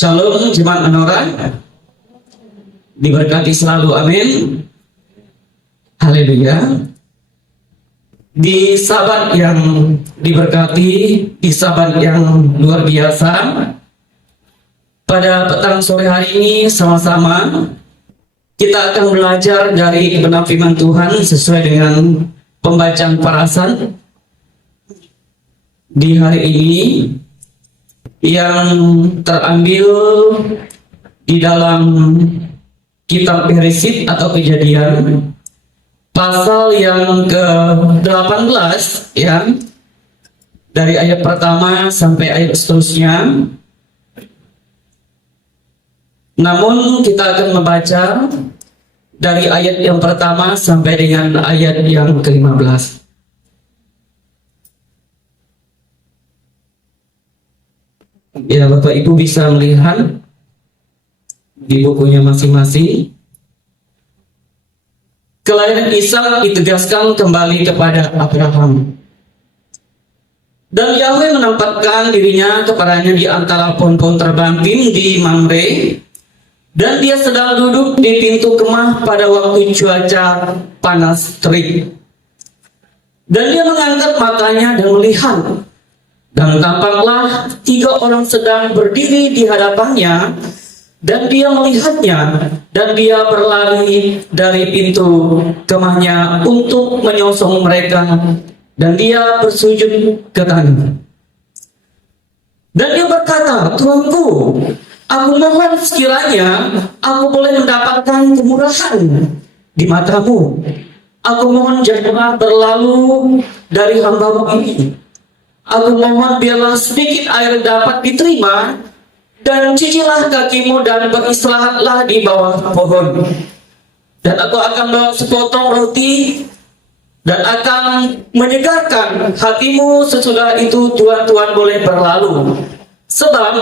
Shalom jemaat Menorah, diberkati selalu, amin. Haleluya. Di sahabat yang diberkati, di sahabat yang luar biasa, pada petang sore hari ini sama-sama kita akan belajar dari kebenaran firman Tuhan sesuai dengan pembacaan parasan di hari ini yang terambil di dalam kitab Beresit atau Kejadian pasal yang ke-18 ya, dari ayat pertama sampai ayat seterusnya. Namun kita akan membaca dari ayat yang pertama sampai dengan ayat yang ke-15. Ya, Bapak Ibu bisa melihat di bukunya masing-masing. Kelahiran Ishak ditegaskan kembali kepada Abraham. Dan Yahweh menampakkan dirinya kepadanya di antara pohon-pohon terbangking di Mamre. Dan dia sedang duduk di pintu kemah pada waktu cuaca panas terik. Dan dia mengangkat matanya dan melihat. Dan tampaklah 3 orang sedang berdiri di hadapannya, dan dia melihatnya, dan dia berlari dari pintu kemahnya untuk menyongsong mereka, dan dia bersujud ke tanah. Dan dia berkata, "Tuanku, aku mohon sekiranya aku boleh mendapatkan kemurahan di matamu. Aku mohon janganlah berlalu dari hamba-Mu ini. Aku mohon biarlah sedikit air dapat diterima, dan cicilah kakimu dan beristirahatlah di bawah pohon. Dan aku akan bawa sepotong roti dan akan menyegarkan hatimu sesudah itu Tuhan boleh berlalu. Sebab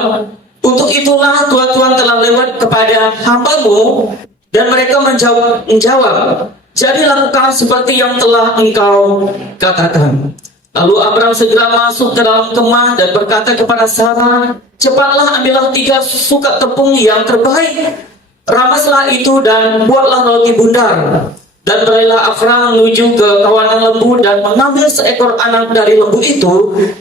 untuk itulah Tuhan telah lewat kepada hamba-Mu." Dan mereka menjawab, "Jadi lakukanlah seperti yang telah engkau katakan." Lalu Abraham segera masuk ke dalam kemah dan berkata kepada Sarah, "Cepatlah ambillah 3 sukat tepung yang terbaik, ramaslah itu dan buatlah roti bundar." Dan berlarilah Abraham menuju ke kawanan lembu dan mengambil seekor anak dari lembu itu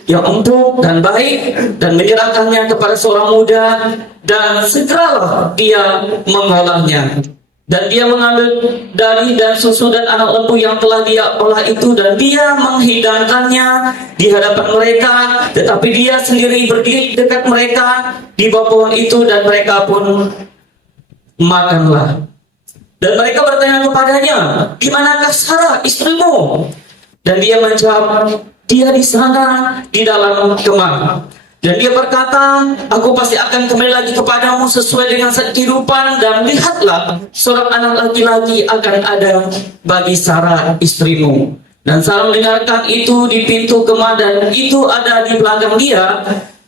yang empuk dan baik dan menyerahkannya kepada seorang muda, dan segeralah dia mengolahnya. Dan dia mengambil daging dan susu dan anak lembu yang telah dia olah itu, dan dia menghidangkannya di hadapan mereka. Tetapi dia sendiri berdiri dekat mereka di bawah pohon itu, dan mereka pun makanlah. Dan mereka bertanya kepadanya, "Di manakah Sarah istrimu?" Dan dia menjawab, "Dia di sana di dalam kemah." Dan dia berkata, "Aku pasti akan kembali lagi kepadamu sesuai dengan kehidupan, dan lihatlah, seorang anak laki-laki akan ada bagi Sarah istrimu." Dan Sarah mendengarkan itu di pintu kemah, dan itu ada di belakang dia.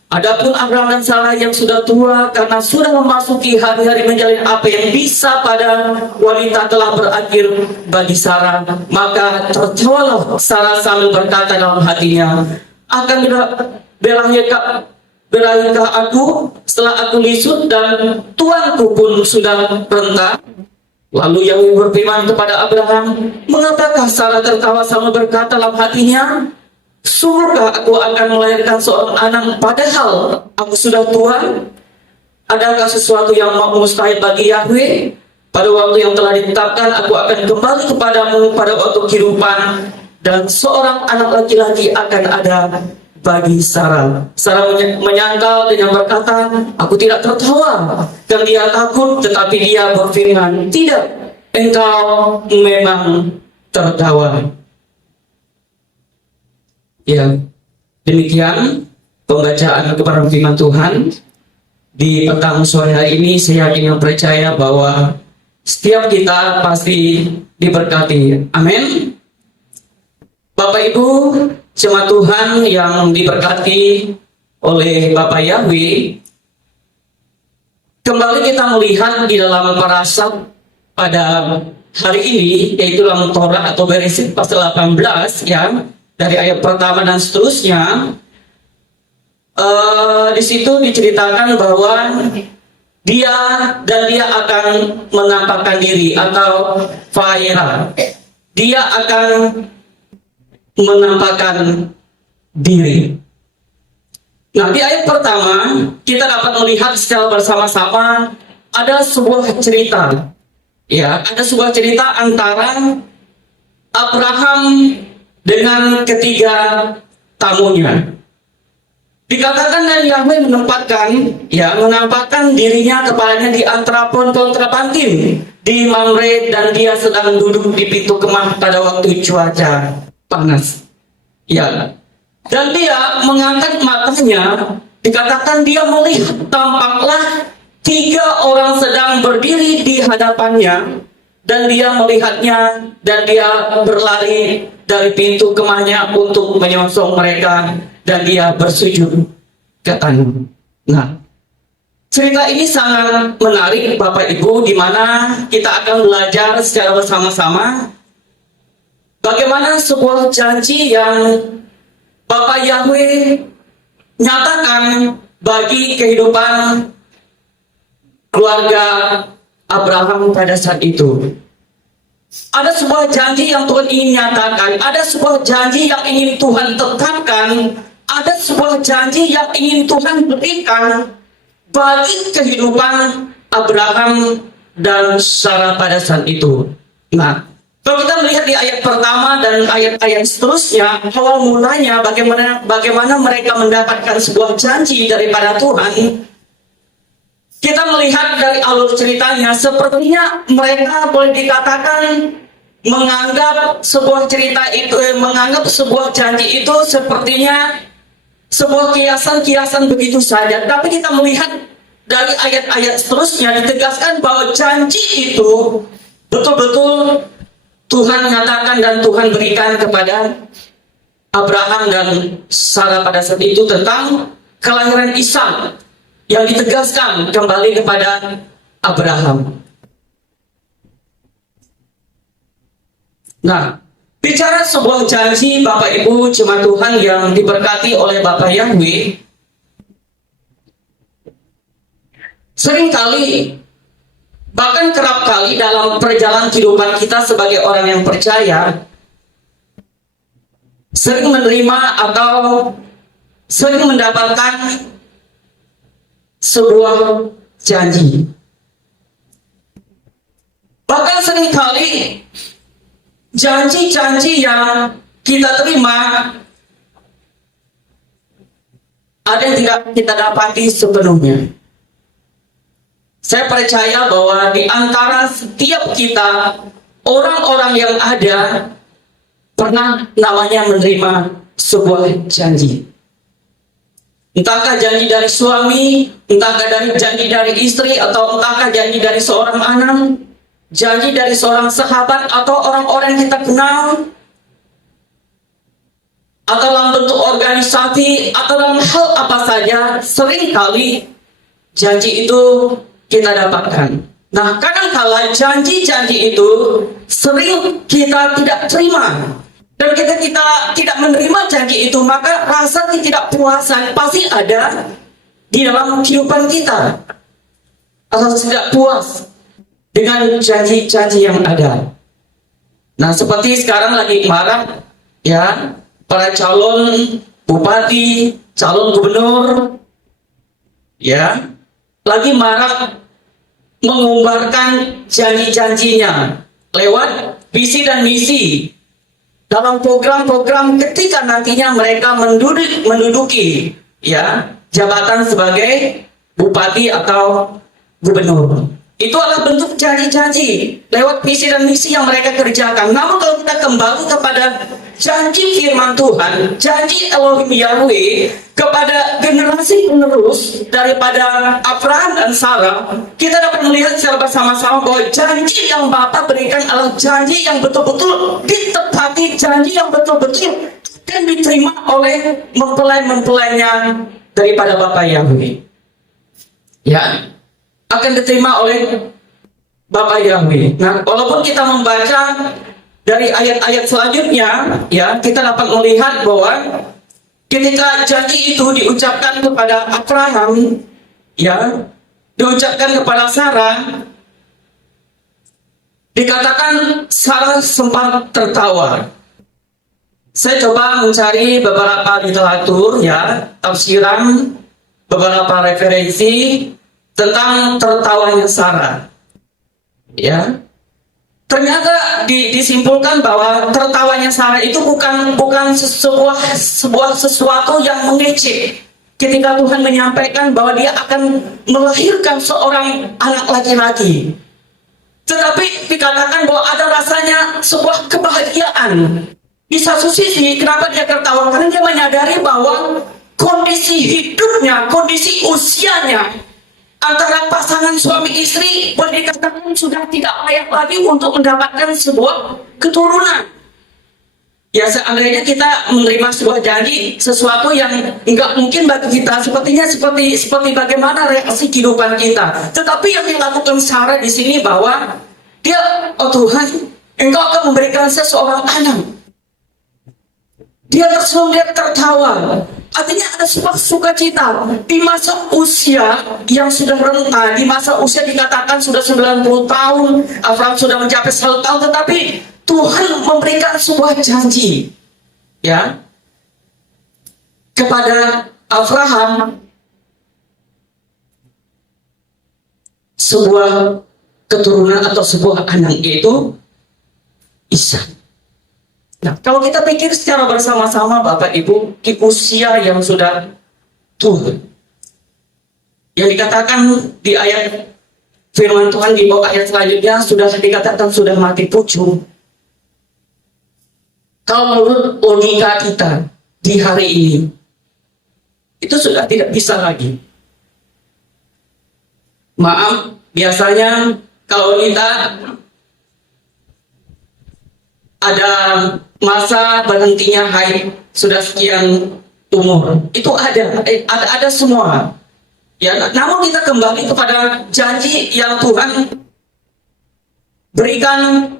Adapun Abraham dan Sarah yang sudah tua karena sudah memasuki hari-hari menjalin apa yang bisa pada wanita telah berakhir bagi Sarah, maka tertawalah Sarah sambil berkata dalam hatinya, "Akan berahikah aku setelah aku lisut dan tuanku pun sudah renta?" Lalu Yahweh berfirman kepada Abraham, "Mengapakah Sarah tertawa sambil berkata dalam hatinya, sungguhkah aku akan melahirkan seorang anak padahal aku sudah tua? Adakah sesuatu yang mustahil bagi Yahweh? Pada waktu yang telah ditetapkan aku akan kembali kepadamu pada waktu kehidupan, dan seorang anak laki-laki akan ada bagi Sarah." Sarah menyangkal dengan berkata, "Aku tidak tertawa." Dan dia takut, tetapi dia berfirman, "Tidak, engkau memang tertawa." Ya, demikian pembacaan kebenaran firman Tuhan di petang sore hari ini. Saya yakin dan percaya bahwa setiap kita pasti diberkati. Amin. Bapak Ibu, jemaat Tuhan yang diberkati oleh Bapak Yahweh, kembali kita melihat di dalam parasat pada hari ini, yaitu dalam Torah atau Beresit pasal 18 ya, dari ayat pertama dan seterusnya. Di situ diceritakan bahwa dia dia akan menampakkan diri atau fa'ira. Dia akan menampakkan diri. Nah, di ayat pertama kita dapat melihat secara bersama-sama ada sebuah cerita. Ya, ada sebuah cerita antara Abraham dengan ketiga tamunya. Dikatakan dan Yahweh menampakkan dirinya kepadanya di antara pohon-pohon terapangkim di Mamre, dan dia sedang duduk di pintu kemah pada waktu cuaca panas. Ya. Dan dia mengangkat matanya, dikatakan dia melihat tampaklah 3 orang sedang berdiri di hadapannya, dan dia melihatnya dan dia berlari dari pintu kemahnya untuk menyongsong mereka, dan dia bersujud ke tanah. Nah, cerita ini sangat menarik Bapak Ibu, di mana kita akan belajar secara bersama-sama bagaimana sebuah janji yang Bapak Yahweh nyatakan bagi kehidupan keluarga Abraham pada saat itu. Ada sebuah janji yang Tuhan ingin nyatakan, ada sebuah janji yang ingin Tuhan tetapkan, ada sebuah janji yang ingin Tuhan berikan bagi kehidupan Abraham dan Sarah pada saat itu. Nah, kalau kita melihat di ayat pertama dan ayat-ayat seterusnya, awal mulanya bagaimana mereka mendapatkan sebuah janji daripada Tuhan. Kita melihat dari alur ceritanya, sepertinya mereka boleh dikatakan menganggap sebuah janji itu sepertinya sebuah kiasan-kiasan begitu saja. Tapi kita melihat dari ayat-ayat seterusnya ditegaskan bahwa janji itu betul-betul Tuhan nyatakan dan Tuhan berikan kepada Abraham dan Sarah pada saat itu tentang kelahiran Ishak yang ditegaskan kembali kepada Abraham. Nah, bicara sebuah janji Bapak Ibu jemaat Tuhan yang diberkati oleh Bapak Yahweh, seringkali bahkan kerap kali dalam perjalanan kehidupan kita sebagai orang yang percaya, sering menerima atau sering mendapatkan sebuah janji. Bahkan seringkali janji-janji yang kita terima ada yang tidak kita dapati sepenuhnya. Saya percaya bahwa di antara setiap kita, orang-orang yang ada pernah namanya menerima sebuah janji. Entahkah janji dari suami, entahkah janji dari istri, atau entahkah janji dari seorang anak, janji dari seorang sahabat, atau orang-orang yang kita kenal, atau dalam bentuk organisasi, atau dalam hal apa saja, seringkali janji itu kita dapatkan. Nah, kadang-kala janji-janji itu sering kita tidak terima. Dan kita tidak menerima janji itu, maka rasa ketidakpuasan pasti ada di dalam kehidupan kita. Atau tidak puas dengan janji-janji yang ada. Nah, seperti sekarang lagi marak ya, para calon bupati, calon gubernur ya, lagi marak mengumbarkan janji-janjinya lewat visi dan misi dalam program-program ketika nantinya mereka menduduki ya jabatan sebagai bupati atau gubernur. Itu adalah bentuk janji-janji lewat visi dan misi yang mereka kerjakan. Namun kalau kita kembali kepada janji firman Tuhan, janji Elohim Yahweh kepada generasi penerus daripada Abraham dan Sarah, kita dapat melihat secara bersama-sama bahwa janji yang Bapa berikan adalah janji yang betul-betul ditepati, janji yang betul-betul dan diterima oleh mempelai-mempelainya daripada Bapa Yahweh. Ya, akan diterima oleh Bapa Yahweh. Nah, walaupun kita membaca dari ayat-ayat selanjutnya, ya, kita dapat melihat bahwa ketika janji itu diucapkan kepada Abraham, ya, diucapkan kepada Sarah, dikatakan Sarah sempat tertawa. Saya coba mencari beberapa literatur, ya, tafsiran, beberapa referensi tentang tertawanya Sarah. Ya, ternyata disimpulkan bahwa tertawanya Sarah itu bukan sebuah sesuatu yang mengejek. Ketika Tuhan menyampaikan bahwa Dia akan melahirkan seorang anak laki-laki, tetapi dikatakan bahwa ada rasanya sebuah kebahagiaan. Di satu sisi, kenapa dia tertawa? Karena dia menyadari bahwa kondisi hidupnya, kondisi usianya antara pasangan suami istri boleh dikatakan sudah tidak layak lagi untuk mendapatkan sebuah keturunan. Ya, seandainya kita menerima sebuah janji, sesuatu yang enggak mungkin bagi kita, sepertinya seperti bagaimana reaksi kehidupan kita. Tetapi yang dilakukan Sarah di sini bahwa dia, oh Tuhan, Engkau akan memberikan saya seorang anak. Dia tersenyum, dia tertawa. Artinya ada sebuah sukacita di masa usia yang sudah renta, di masa usia dikatakan sudah 90 tahun, Abraham sudah mencapai 100 tahun, tetapi Tuhan memberikan sebuah janji, ya, kepada Abraham, sebuah keturunan atau sebuah anak, yaitu Ishak. Nah, kalau kita pikir secara bersama-sama, Bapak Ibu, di usia yang sudah tua, yang dikatakan di ayat firman Tuhan di bawah ayat selanjutnya sudah dikatakan sudah mati pucung. Kalau menurut logika kita di hari ini, itu sudah tidak bisa lagi. Maaf, biasanya kalau kita ada masa berhentinya haid sudah sekian umur, itu ada semua. Ya, namun kita kembali kepada janji yang Tuhan berikan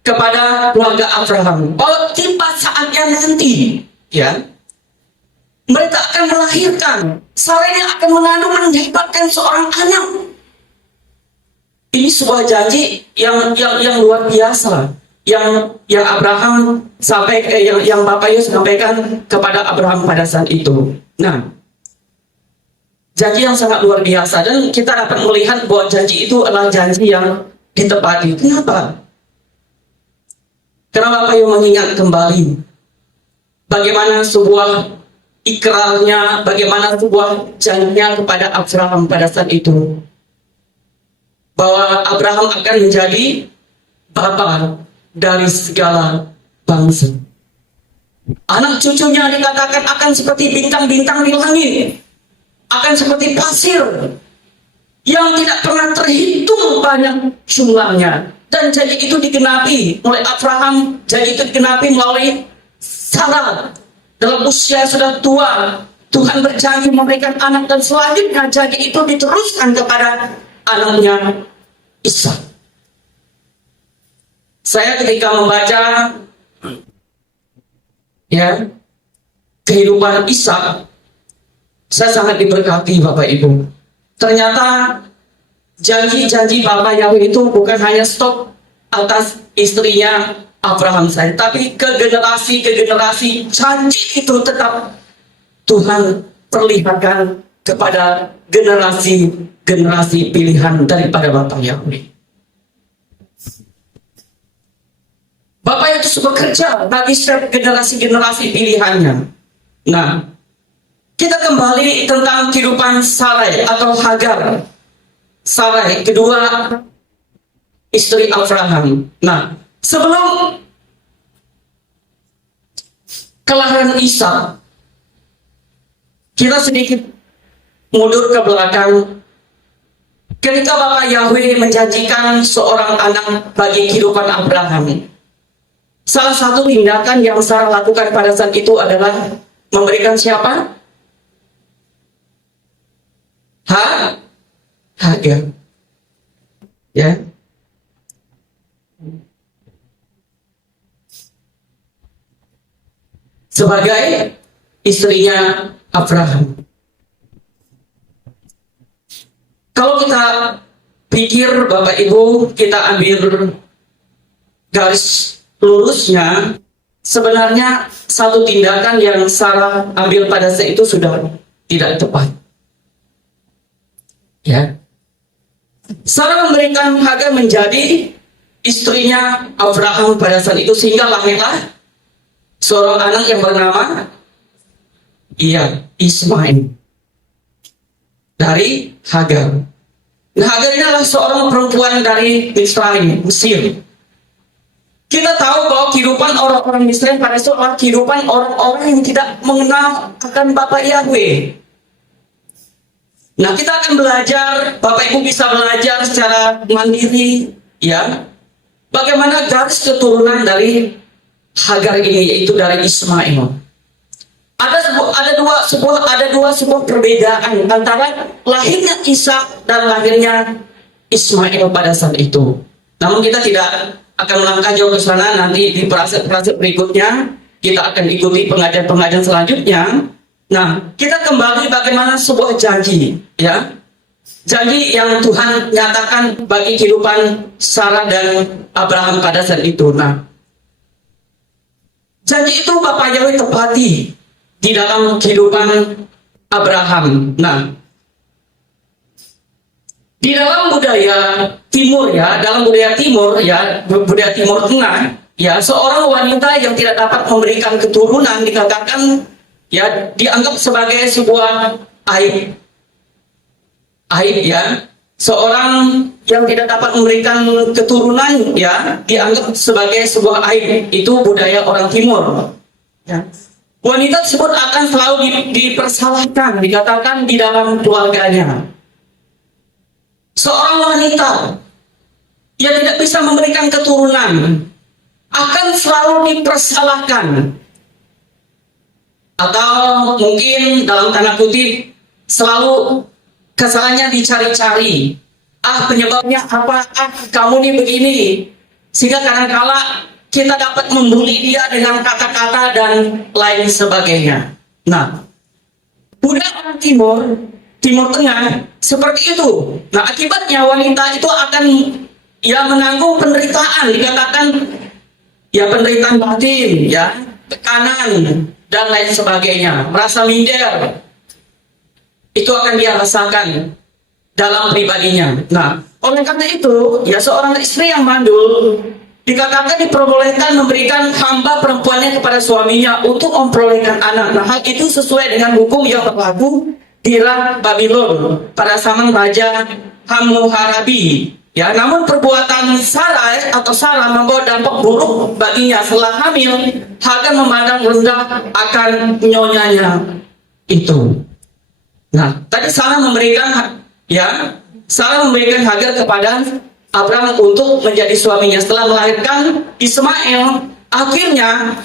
kepada keluarga Abraham. Oh, tiba saatnya nanti, ya, mereka akan melahirkan. Sarahnya akan mengandung mendapatkan seorang anak. Ini sebuah janji yang luar biasa. Yang Abraham yang Bapak Yesus sampaikan kepada Abraham pada saat itu. Nah, janji yang sangat luar biasa, dan kita dapat melihat bahwa janji itu adalah janji yang ditepati. Kenapa? Karena Bapak Yesus mengingat kembali bagaimana sebuah ikrarnya, bagaimana sebuah janjinya kepada Abraham pada saat itu, bahwa Abraham akan menjadi bapa dari segala bangsa. Anak cucunya dikatakan akan seperti bintang-bintang di langit, akan seperti pasir yang tidak pernah terhitung banyak jumlahnya. Dan janji itu digenapi oleh Abraham, janji itu digenapi melalui Sarah dalam usia sudah tua. Tuhan berjanji memberikan anak, dan selanjutnya janji itu diteruskan kepada anaknya Ishak. Saya ketika membaca, ya, kehidupan Ishak, saya sangat diberkati, Bapak Ibu. Ternyata janji-janji Bapak Yahweh itu bukan hanya stop atas istrinya Abraham saja, tapi ke generasi janji itu tetap Tuhan perlihatkan kepada generasi pilihan daripada Bapak Yahweh. Bapak yang terus bekerja bagi setiap generasi pilihannya. Nah, kita kembali tentang kehidupan Sarai atau Hagar. Sarai, kedua istri Abraham. Nah, sebelum kelahiran Ishak, kita sedikit mundur ke belakang. Ketika Bapak Yahweh menjanjikan seorang anak bagi kehidupan Abraham, salah satu tindakan yang Sarah lakukan pada saat itu adalah memberikan siapa? Hagar. Ya. Sebagai istrinya Abraham. Kalau kita pikir Bapak Ibu, kita ambil garis lurusnya, sebenarnya satu tindakan yang Sarah ambil pada saat itu sudah tidak tepat. Ya, Sarah memberikan Hagar menjadi istrinya Abraham pada saat itu, sehingga lahirlah seorang anak yang bernama Ismail dari Hagar. Nah, Hagar ini adalah seorang perempuan dari Misraim, Mesir. Kita tahu bahwa kehidupan orang-orang Misraim pada itu adalah kehidupan orang-orang yang tidak mengenal akan Bapak Yahweh. Nah, kita akan belajar, Bapak Ibu bisa belajar secara mandiri, ya, bagaimana garis keturunan dari Hagar ini, yaitu dari Ismail. Ada dua sebuah perbedaan antara lahirnya Ishak dan lahirnya Ismail pada saat itu. Namun kita tidak akan melangkah jauh ke sana. Nanti di prase-prase berikutnya kita akan ikuti pengajian-pengajian selanjutnya. Nah, kita kembali bagaimana sebuah janji, ya, janji yang Tuhan nyatakan bagi kehidupan Sarah dan Abraham pada saat itu. Nah, janji itu Bapak Yahweh tepati di dalam kehidupan Abraham. Nah, di dalam budaya timur, ya, budaya timur tengah, ya, seorang wanita yang tidak dapat memberikan keturunan dikatakan, ya, dianggap sebagai sebuah aib, ya. Seorang yang tidak dapat memberikan keturunan, ya, dianggap sebagai sebuah aib. Itu budaya orang timur, ya. Wanita tersebut akan selalu dipersalahkan, dikatakan di dalam keluarganya. Seorang wanita yang tidak bisa memberikan keturunan akan selalu dipersalahkan, atau mungkin dalam tanda kutip selalu kesalahannya dicari-cari. Penyebabnya apa? Kamu nih begini. Sehingga kadang-kala kita dapat membuli dia dengan kata-kata dan lain sebagainya. Nah, budaya orang Timur Tengah seperti itu. Nah, akibatnya wanita itu akan, ya, menanggung penderitaan, dikatakan, ya, penderitaan batin, ya, tekanan dan lain sebagainya, merasa minder. Itu akan dia rasakan dalam pribadinya. Nah, oleh karena itu, ya, seorang istri yang mandul dikatakan diperbolehkan memberikan hamba perempuannya kepada suaminya untuk memperolehkan anak. Nah, hal itu sesuai dengan hukum yang berlaku di Babylon pada zaman Raja Hammurabi. Ya, namun perbuatan Sarah membawa dampak buruk baginya. Setelah hamil, Hagar memandang rendah akan nyonyanya itu. Nah, tadi Sarah memberikan Hagar kepada Abraham untuk menjadi suaminya. Setelah melahirkan Ismail, akhirnya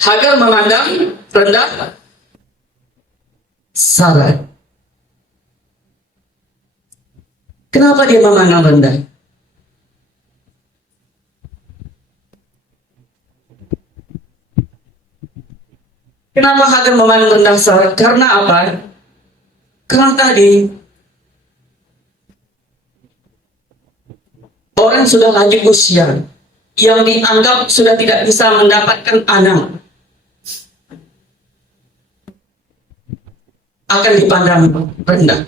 Hagar memandang rendah Sarah. Kenapa dia memandang rendah? Kenapa Hagar memandang rendah Sarah? Karena apa? Karena tadi orang sudah lanjut usia, yang dianggap sudah tidak bisa mendapatkan anak, akan dipandang rendah.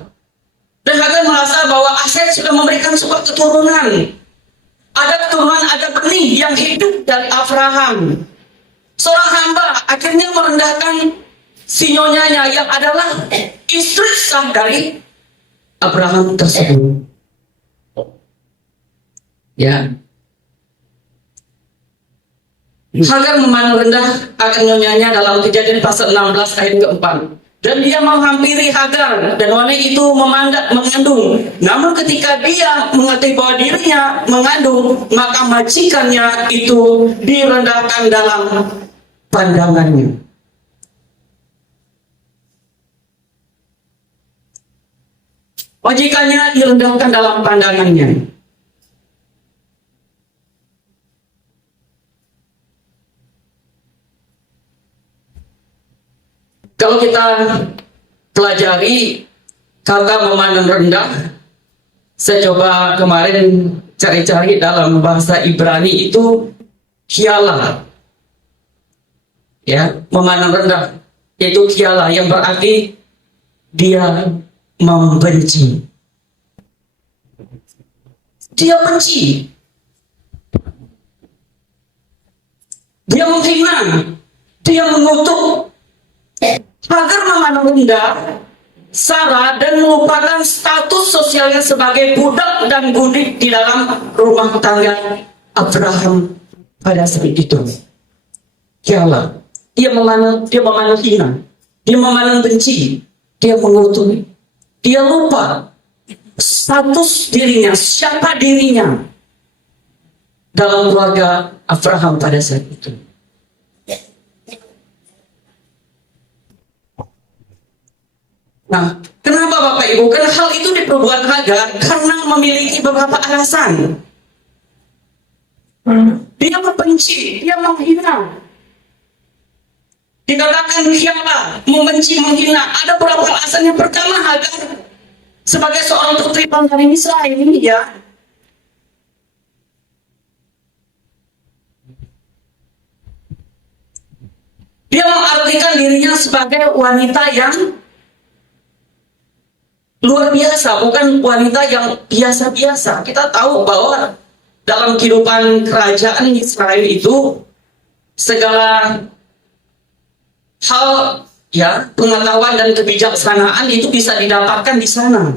Dan Hagar merasa bahwa Aser sudah memberikan sebuah keturunan. Ada keturunan, ada benih yang hidup dari Abraham. Seorang hamba akhirnya merendahkan si nyonyanya yang adalah istri sah dari Abraham tersebut. Ya. Hagar memandang rendah akan nyonyanya dalam Kejadian pasal 16 ayat keempat. Dan dia menghampiri Hagar, dan wanita itu mengandung. Namun ketika dia mengetahui bahwa dirinya mengandung, maka majikannya itu direndahkan dalam pandangannya. Majikannya direndahkan dalam pandangannya. Kalau kita pelajari Kata memandang rendah, saya coba kemarin cari-cari dalam bahasa Ibrani itu khialah. Ya, memandang rendah itu khialah yang berarti dia membenci. Dia benci. Dia menghina. Dia mengutuk. Hagar memandang rendah Sarah dan melupakan status sosialnya sebagai budak dan budik di dalam rumah tangga Abraham pada saat itu. Khialah. Dia memandang hina. Dia memandang benci. Dia mengutuk. Dia lupa status dirinya, siapa dirinya dalam keluarga Abraham pada saat itu. Nah, kenapa Bapak Ibu? Karena hal itu diperbuat Hagar karena memiliki beberapa alasan. Dia membenci, dia menghina. Dikatakan khianat, membenci, menghina. Ada beberapa alasan. Yang pertama, Hagar sebagai seorang putri bangsa Israel ini ya, dia mengartikan dirinya sebagai wanita yang luar biasa, bukan wanita yang biasa-biasa. Kita tahu bahwa dalam kehidupan kerajaan Israel itu segala hal ya, pengetahuan dan kebijaksanaan itu bisa didapatkan di sana.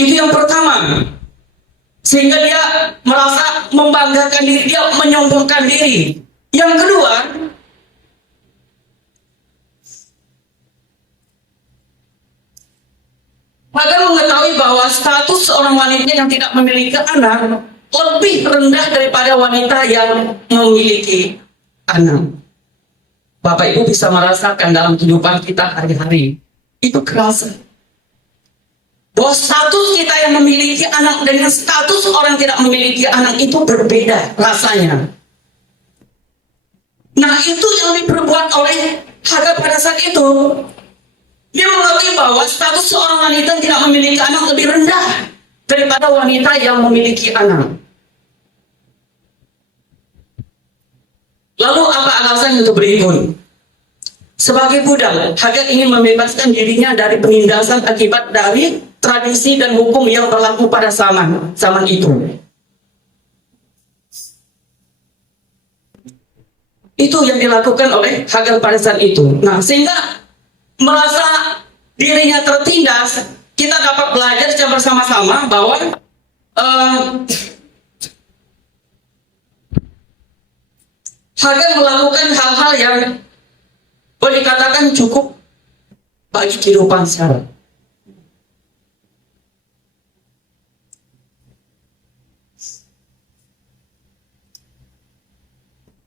Itu yang pertama. Sehingga dia merasa membanggakan diri, dia menyombongkan diri. Yang kedua, Hagar mengetahui bahwa status seorang wanita yang tidak memiliki anak lebih rendah daripada wanita yang memiliki anak. Bapak Ibu bisa merasakan dalam kehidupan kita hari-hari. Itu kerasa. Bahwa status kita yang memiliki anak dengan status orang tidak memiliki anak itu berbeda rasanya. Nah, itu yang diperbuat oleh Hagar pada saat itu. Dia mengerti bahwa status seorang wanita yang tidak memiliki anak lebih rendah daripada wanita yang memiliki anak. Lalu apa alasan untuk berikut? Sebagai budak, Hagar ingin membebaskan dirinya dari penindasan akibat dari tradisi dan hukum yang berlaku pada zaman itu. Itu yang dilakukan oleh Hagar pada saat itu. Nah, sehingga merasa dirinya tertindas, kita dapat belajar secara bersama-sama bahwa Hagar melakukan hal-hal yang boleh dikatakan cukup bagi kehidupan Sarah.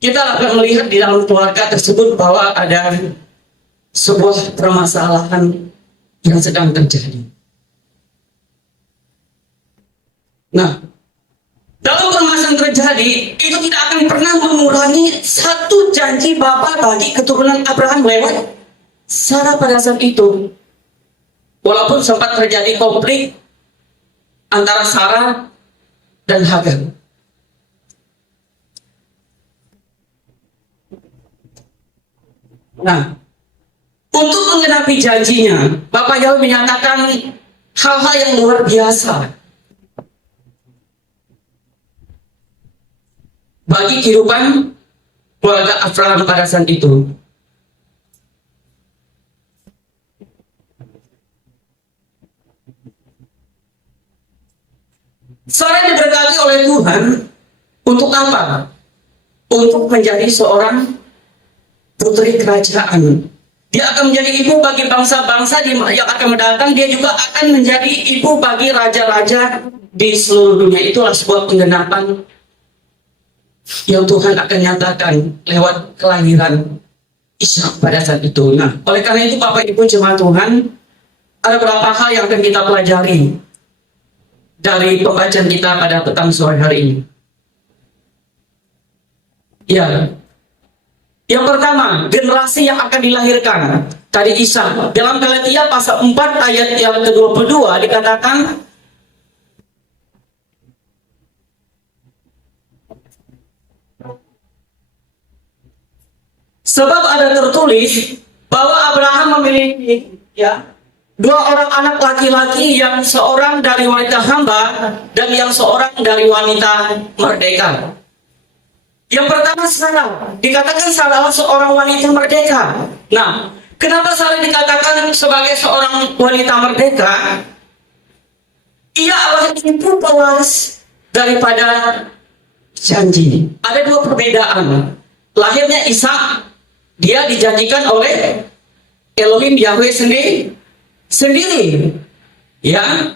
Kita akan melihat di dalam keluarga tersebut bahwa ada sebuah permasalahan yang sedang terjadi. Nah, dalam permasalahan terjadi, itu tidak akan pernah mengurangi satu janji Bapa bagi keturunan Abraham lewat Sarah pada saat itu. Walaupun sempat terjadi konflik antara Sarah dan Hagar. Nah, untuk menggenapi janjinya, Bapak Yahweh menyatakan hal-hal yang luar biasa bagi kehidupan keluarga Abraham pada saat itu. Sarah diberkati oleh Tuhan untuk apa? Untuk menjadi seorang putri kerajaan. Dia akan menjadi ibu bagi bangsa-bangsa yang akan mendatang. Dia juga akan menjadi ibu bagi raja-raja di seluruh dunia. Itulah sebuah penggenapan yang Tuhan akan nyatakan lewat kelahiran Ishak pada saat itu. Nah, oleh karena itu Bapak Ibu jemaat Tuhan, ada beberapa hal yang akan kita pelajari dari pembacaan kita pada petang sore hari ini. Ya, Yang pertama, generasi yang akan dilahirkan. Tadi Isa. Dalam Galatia pasal 4 ayat yang ke-22 dikatakan, sebab ada tertulis bahwa Abraham memiliki dua orang anak laki-laki, yang seorang dari wanita hamba dan yang seorang dari wanita merdeka. Yang pertama Sarah, dikatakan Sarah seorang wanita merdeka. Nah, kenapa Sarah dikatakan sebagai seorang wanita merdeka? Ia adalah ibu pewaris daripada janji. Ada dua perbedaan. Lahirnya Ishak, dia dijanjikan oleh Elohim Yahweh sendiri. Ya,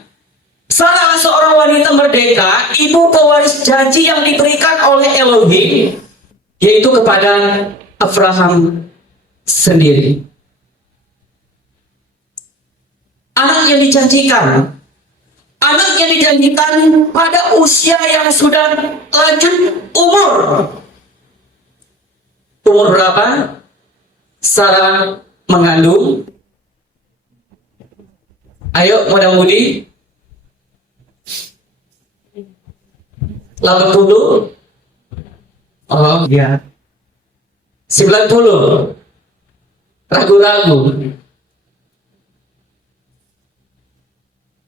Sarah seorang wanita merdeka, ibu pewaris janji yang diberikan oleh Elohim, yaitu kepada Abraham sendiri. Anak yang dijanjikan pada usia yang sudah lanjut umur. Umur berapa Sarah mengandung? Ayo, muda-mudi. 80? Oh ya, 90? Ragu-ragu.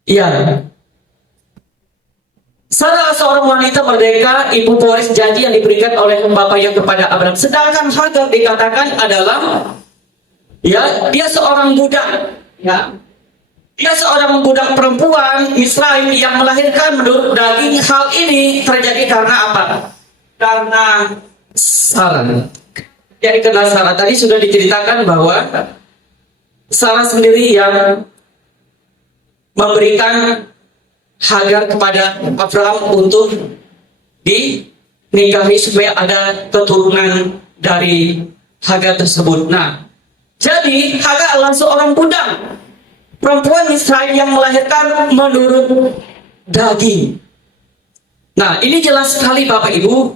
Iya. Sarah seorang wanita merdeka, ibu pewaris janji yang diberikan oleh bapaknya kepada Abraham. Sedangkan Hagar dikatakan adalah, ya, dia seorang budak, ya. Dia seorang budak perempuan Misraim yang melahirkan menurut daging. Hal ini terjadi karena apa? Karena Sarah. Jadi karena Sarah tadi sudah diceritakan bahwa Sarah sendiri yang memberikan Hagar kepada Abraham untuk dinikahi supaya ada keturunan dari Hagar tersebut. Nah, jadi Hagar adalah seorang budak perempuan Israel yang melahirkan menurut daging. Nah, ini jelas sekali Bapak Ibu.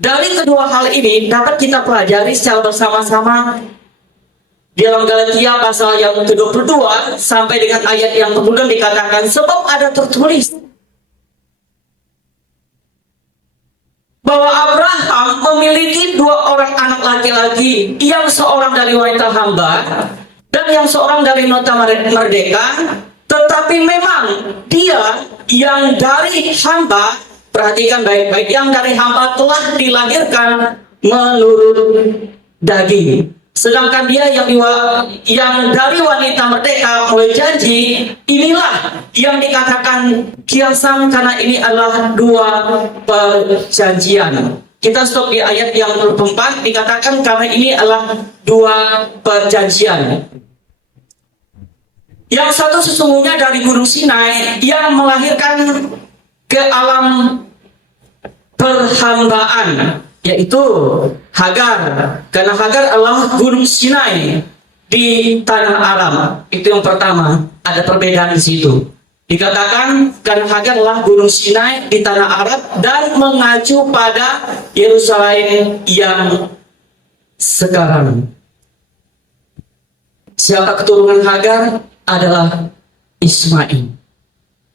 Dari kedua hal ini dapat kita pelajari secara bersama-sama di dalam Galatia pasal yang ke-22 sampai dengan ayat yang kemudian dikatakan, sebab ada tertulis bahwa Abraham memiliki dua orang anak laki-laki, yang seorang dari wanita hamba dan yang seorang dari wanita merdeka. Tetapi memang dia yang dari hamba, perhatikan baik-baik, yang dari hamba telah dilahirkan menurut daging. Sedangkan dia yang dari wanita merdeka oleh janji, inilah yang dikatakan kiasan, karena ini adalah dua perjanjian. Kita stop di ayat yang ke-4, dikatakan karena ini adalah dua perjanjian. Yang satu sesungguhnya dari Gunung Sinai yang melahirkan ke alam perhambaan, yaitu Hagar. Karena Hagar adalah Gunung Sinai di tanah Aram. Itu yang pertama, ada perbedaan di situ. Dikatakan karena Hagar adalah Gunung Sinai di tanah Arab dan mengacu pada Yerusalem yang sekarang. Siapa keturunan Hagar? Adalah Ismail.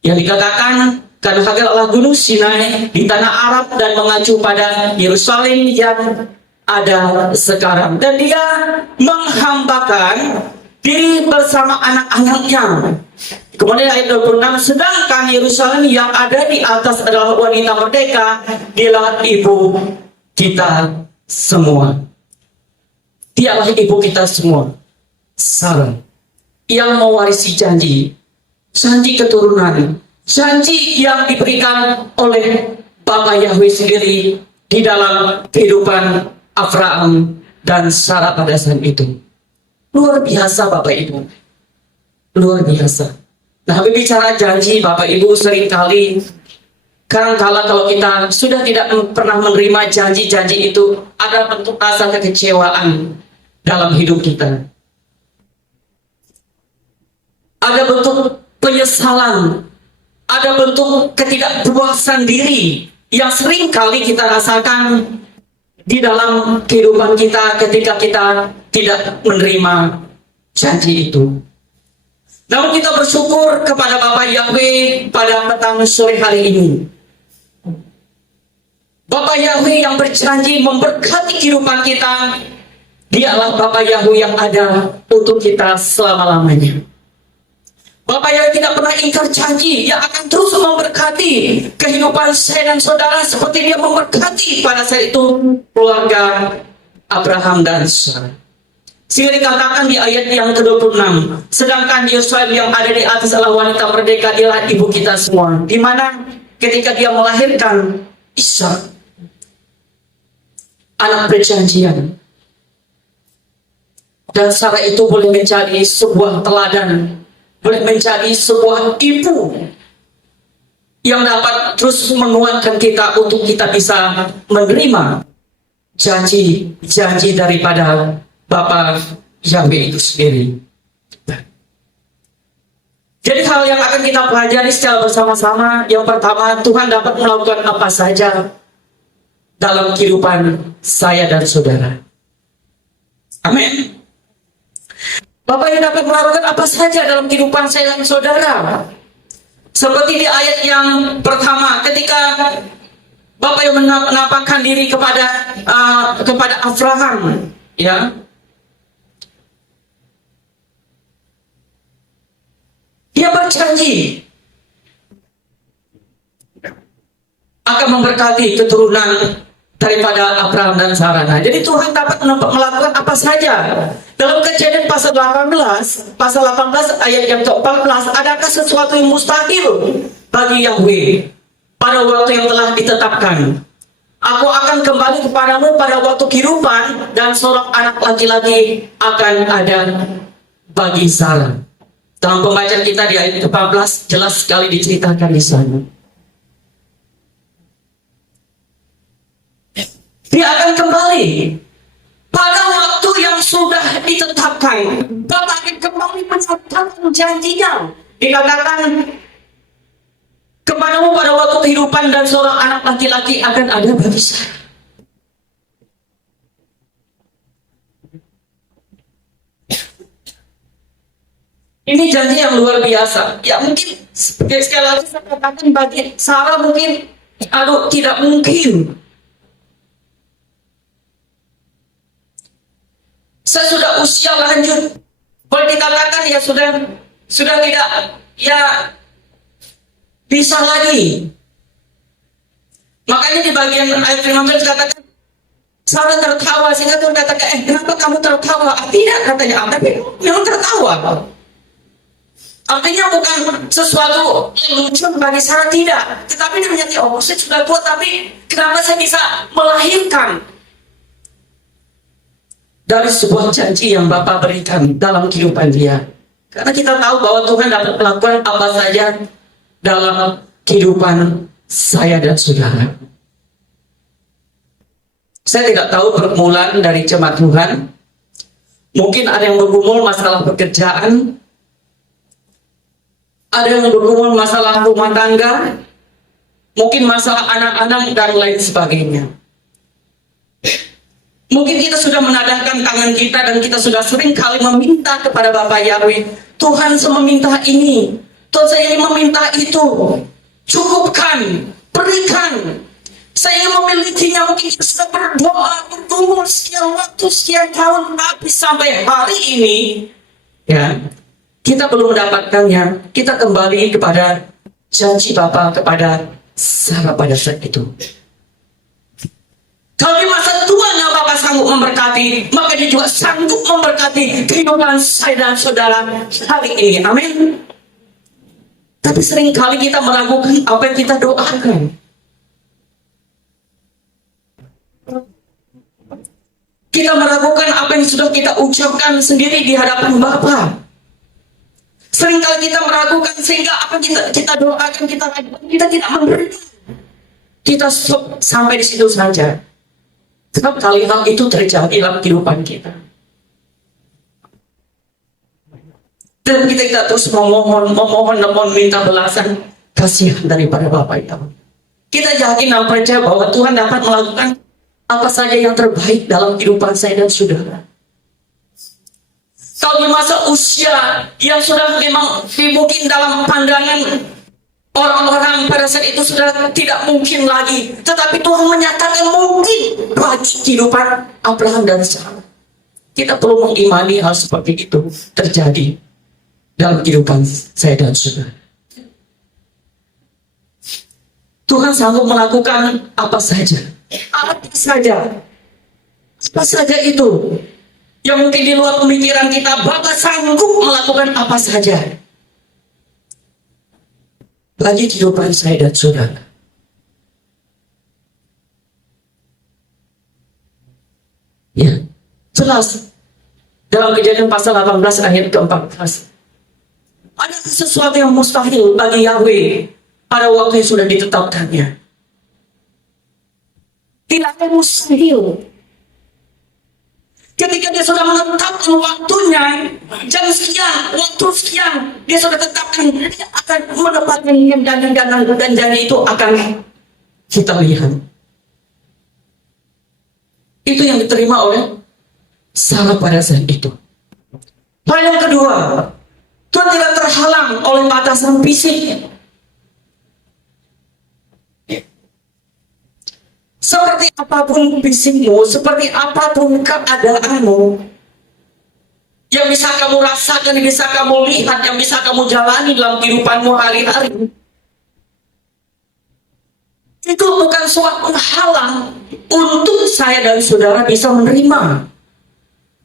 Yang dikatakan karena Hagar adalah Gunung Sinai di tanah Arab dan mengacu pada Yerusalem yang ada sekarang. Dan dia menghambakan diri bersama anak-anaknya. Kemudian ayat 26, sedangkan Yerusalem yang ada di atas adalah wanita merdeka, dialah ibu kita semua. Dialah ibu kita semua, Sarah, yang mewarisi janji keturunan, janji yang diberikan oleh Bapa Yahweh sendiri di dalam kehidupan Abraham dan Sarah pada saat itu. Luar biasa Bapak Ibu, luar biasa. Nah, bicara janji Bapak Ibu, seringkali kadangkala kalau kita sudah tidak pernah menerima janji-janji itu, ada bentuk rasa kekecewaan dalam hidup kita. Ada bentuk penyesalan, ada bentuk ketidakpuasan diri yang sering kali kita rasakan di dalam kehidupan kita ketika kita tidak menerima janji itu. Namun kita bersyukur kepada Bapak Yahweh pada petang sore hari ini. Bapak Yahweh yang berjanji memberkati kehidupan kita. Dialah Bapak Yahweh yang ada untuk kita selama-lamanya. Bapak Yahweh tidak pernah ingkar janji. Dia akan terus memberkati kehidupan saya dan saudara seperti dia memberkati pada saat itu keluarga Abraham dan Sarah. Sehingga dikatakan di ayat yang ke-26, sedangkan Yosua yang ada di atas adalah wanita merdeka, dialah ibu kita semua. Di mana ketika dia melahirkan Ishak, anak perjanjian, dan Sarah itu boleh menjadi sebuah teladan, boleh menjadi sebuah ibu yang dapat terus menguatkan kita untuk kita bisa menerima janji daripada Bapak Yahweh itu sendiri. Jadi hal yang akan kita pelajari secara bersama-sama, yang pertama, Tuhan dapat melakukan apa saja dalam kehidupan saya dan saudara. Amin. Bapak yang dapat melakukan apa saja dalam kehidupan saya dan saudara. Seperti di ayat yang pertama, ketika Bapak yang menampakkan diri kepada Abraham, ya, dia berjanji akan memberkati keturunan daripada Abraham dan Sarah. Nah, jadi Tuhan dapat melakukan apa saja. Dalam Kejadian pasal 18 ayat yang ke-14, adakah sesuatu yang mustahil bagi Yahweh pada waktu yang telah ditetapkan? Aku akan kembali kepadamu pada waktu kehidupan, dan seorang anak laki-laki akan ada bagi Sarah. Dalam pembacaan kita di ayat ke-14 jelas sekali diceritakan di sana. Dia akan kembali pada waktu yang sudah ditetapkan. Bapak akan kembali mencatatkan janjinya. Dikatakan kepadamu pada waktu kehidupan, dan seorang anak laki-laki akan ada bagi saya. Ini janji yang luar biasa. Ya mungkin sekali lagi saya katakan bagi Sarah mungkin tidak mungkin. Saya sudah usia lanjut, boleh dikatakan ya sudah tidak bisa lagi. Makanya di bagian ayat 15 dikatakan Sarah tertawa, sehingga Tuhan katakan, kenapa kamu tertawa? Tidak, katanya, tapi memang tertawa. Artinya bukan sesuatu yang lucu bagi Sarah, tidak. Tetapi dia menyadari, saya sudah tua, tapi kenapa saya bisa melahirkan? Dari sebuah janji yang Bapa berikan dalam kehidupan dia. Karena kita tahu bahwa Tuhan dapat melakukan apa saja dalam kehidupan saya dan saudara. Saya tidak tahu permulaan dari jemaat Tuhan. Mungkin ada yang bergumul masalah pekerjaan, ada yang bergumul masalah rumah tangga, mungkin masalah anak-anak dan lain sebagainya. Mungkin kita sudah menadahkan tangan kita dan kita sudah sering kali meminta kepada Bapak Yahweh, Tuhan saya meminta ini, Tuhan saya ingin meminta itu, cukupkan, berikan. Saya ingin memilikinya. Mungkin kita sudah berdoa, bergumul sekian waktu, sekian tahun, tapi sampai hari ini, ya, kita belum mendapatkannya. Kita kembali kepada janji Bapa kepada Sarah pada saat itu. Kalau di masa tuanya Bapak sanggup memberkati, maka dia juga sanggup memberkati kehidupan saya dan saudara hari ini. Amin. Tapi seringkali kita meragukan apa yang kita doakan. Kita meragukan apa yang sudah kita ucapkan sendiri di hadapan Bapa. Seringkali kita meragukan sehingga apa yang kita doakan, kita tidak memberi. Kita stop sampai di situ saja. Sebab kali hal itu terjadi dalam kehidupan kita. Dan kita terus memohon dan meminta belasan kasihan daripada Bapa itu. Kita yakin dan percaya bahwa Tuhan dapat melakukan apa saja yang terbaik dalam kehidupan saya dan saudara. Kalau di masa usia yang sudah memang mungkin dalam pandangan orang-orang pada saat itu sudah tidak mungkin lagi, tetapi Tuhan menyatakan mungkin bagi kehidupan Abraham dan Sarah. Kita perlu mengimani hal seperti itu terjadi dalam kehidupan saya dan saudara. Tuhan sanggup melakukan apa saja. Apa saja itu yang mungkin di luar pemikiran kita. Bapa sanggup melakukan apa saja bagi kehidupan saya dan saudara. Ya, jelas dalam Kejadian pasal 18 ayat ke-14, ada sesuatu yang mustahil bagi Yahweh pada waktu yang sudah ditetapkannya. Tidak ada mustahil. Ketika dia sudah menetapkan waktunya, jam sekian, waktu sekian, dia sudah tetapkan dia akan mendapatkan dan janji itu akan kita lihat. Itu yang diterima oleh Sarah pada saat itu. Hal yang kedua, Tuhan tidak terhalang oleh batasan fisik. Seperti apapun fisikmu, seperti apapun keadaanmu, yang bisa kamu rasakan, yang bisa kamu lihat, yang bisa kamu jalani dalam kehidupanmu hari-hari, itu bukan suatu penghalang untuk saya dan saudara bisa menerima,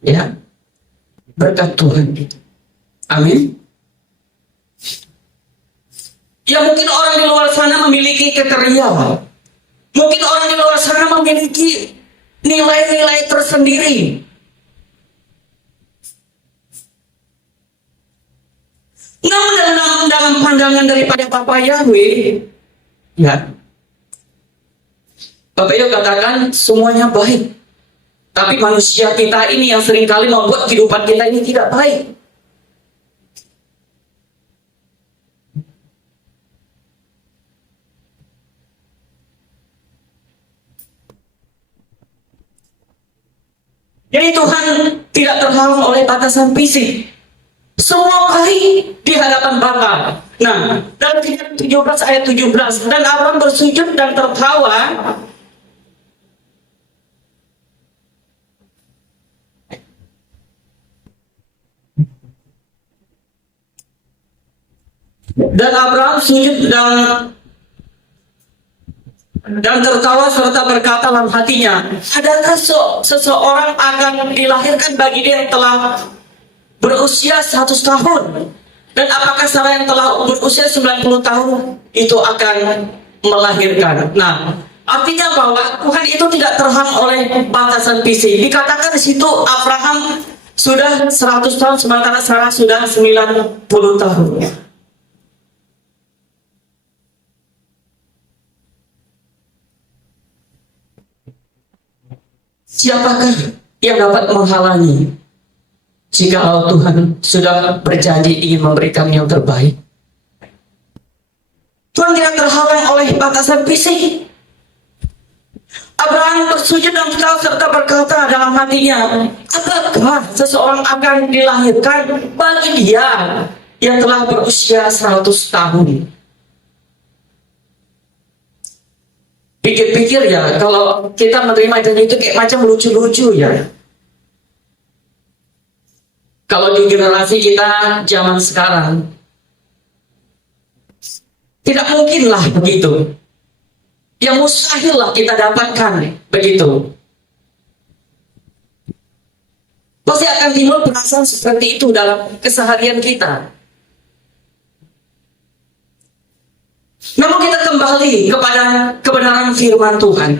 ya, berkat Tuhan itu. Amin. Ya, mungkin orang di luar sana memiliki kriteria. Mungkin orang di luar sana memiliki nilai-nilai tersendiri. Namun dalam pandangan daripada Bapak Yahweh, ya, Bapak Yahweh katakan semuanya baik. Tapi manusia kita ini yang seringkali membuat kehidupan kita ini tidak baik. Jadi Tuhan tidak terhalang oleh batasan fisik. Semua baik di hadapan Bapa. Nah, dalam Kejadian 17 ayat 17, dan Abraham bersujud dan tertawa. Dan Abraham sujud dan tertawa serta berkata dalam hatinya, adakah seseorang akan dilahirkan bagi dia yang telah berusia 100 tahun? Dan apakah Sarah yang telah berusia 90 tahun itu akan melahirkan? Nah, artinya bahwa Tuhan itu tidak terhalang oleh batasan fisik. Dikatakan di situ Abraham sudah 100 tahun sementara Sarah sudah 90 tahun. Siapakah yang dapat menghalangi jika Tuhan sudah berjanji ingin memberikan yang terbaik? Tuhan tidak terhalang oleh batasan fisik. Abraham bersujud dan tertawa serta berkata dalam hatinya, apakah seseorang akan dilahirkan bagi dia yang telah berusia 100 tahun? Pikir-pikir ya, kalau kita menerima itu kayak macam lucu-lucu ya. Kalau di generasi kita zaman sekarang, tidak mungkin lah begitu. Ya mustahil lah kita dapatkan begitu. Pasti akan timbul perasaan seperti itu dalam keseharian kita. Namun kita kembali kepada kebenaran firman Tuhan.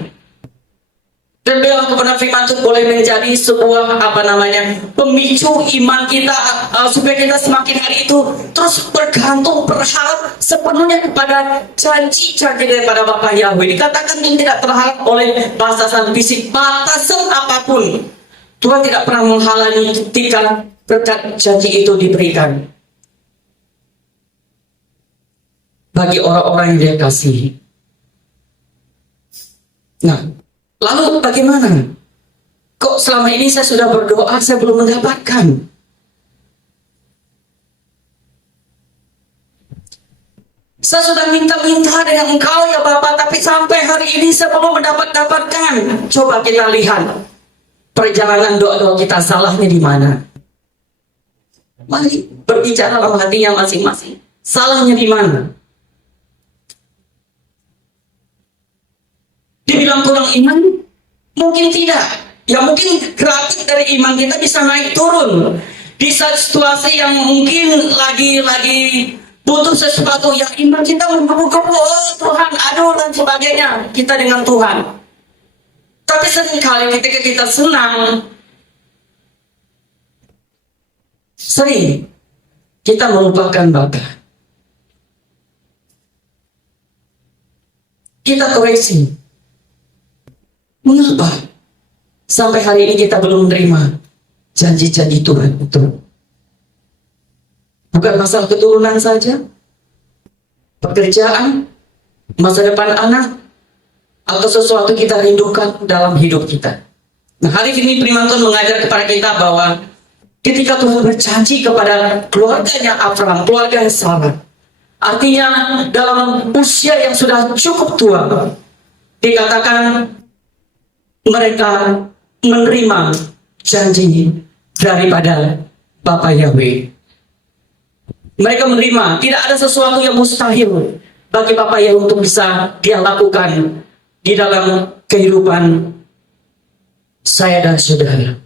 Dan dalam kebenaran firman Tuhan boleh menjadi sebuah pemicu iman kita supaya kita semakin hari itu terus bergantung, berharap sepenuhnya kepada janji-janji daripada Bapa Yahweh. Dikatakan ini tidak terhalang oleh batasan fisik, batasan apapun. Tuhan tidak pernah menghalangi ketika berkat janji itu diberikan bagi orang-orang yang dia kasihi. Nah, Lalu bagaimana? Kok selama ini saya sudah berdoa, saya belum mendapatkan? Saya sudah minta-minta dengan Engkau ya Bapak, tapi sampai hari ini saya belum mendapatkan. Coba kita lihat perjalanan doa-doa kita, salahnya di mana? Mari berbicara dalam hatinya masing-masing. Salahnya di mana? Dibilang kurang iman? Mungkin tidak. Ya mungkin grafik dari iman kita bisa naik turun. Di saat situasi yang mungkin lagi butuh sesuatu, yang iman kita menggebu-gebu, oh Tuhan, aduh dan sebagainya, kita dengan Tuhan. Tapi seringkali ketika kita senang, sering kita melupakan Bapa. Kita koreksi. Mengapa sampai hari ini kita belum menerima janji-janji Tuhan itu? Bukan masalah keturunan saja, pekerjaan, masa depan anak, atau sesuatu kita rindukan dalam hidup kita. Nah, hari ini firman Tuhan mengajar kepada kita bahwa ketika Tuhan berjanji kepada keluarganya Abraham, keluarganya Sarah, artinya dalam usia yang sudah cukup tua, dikatakan mereka menerima janji daripada Bapa Yahweh. Mereka menerima, tidak ada sesuatu yang mustahil bagi Bapa Yahweh untuk bisa dia lakukan di dalam kehidupan saya dan saudara.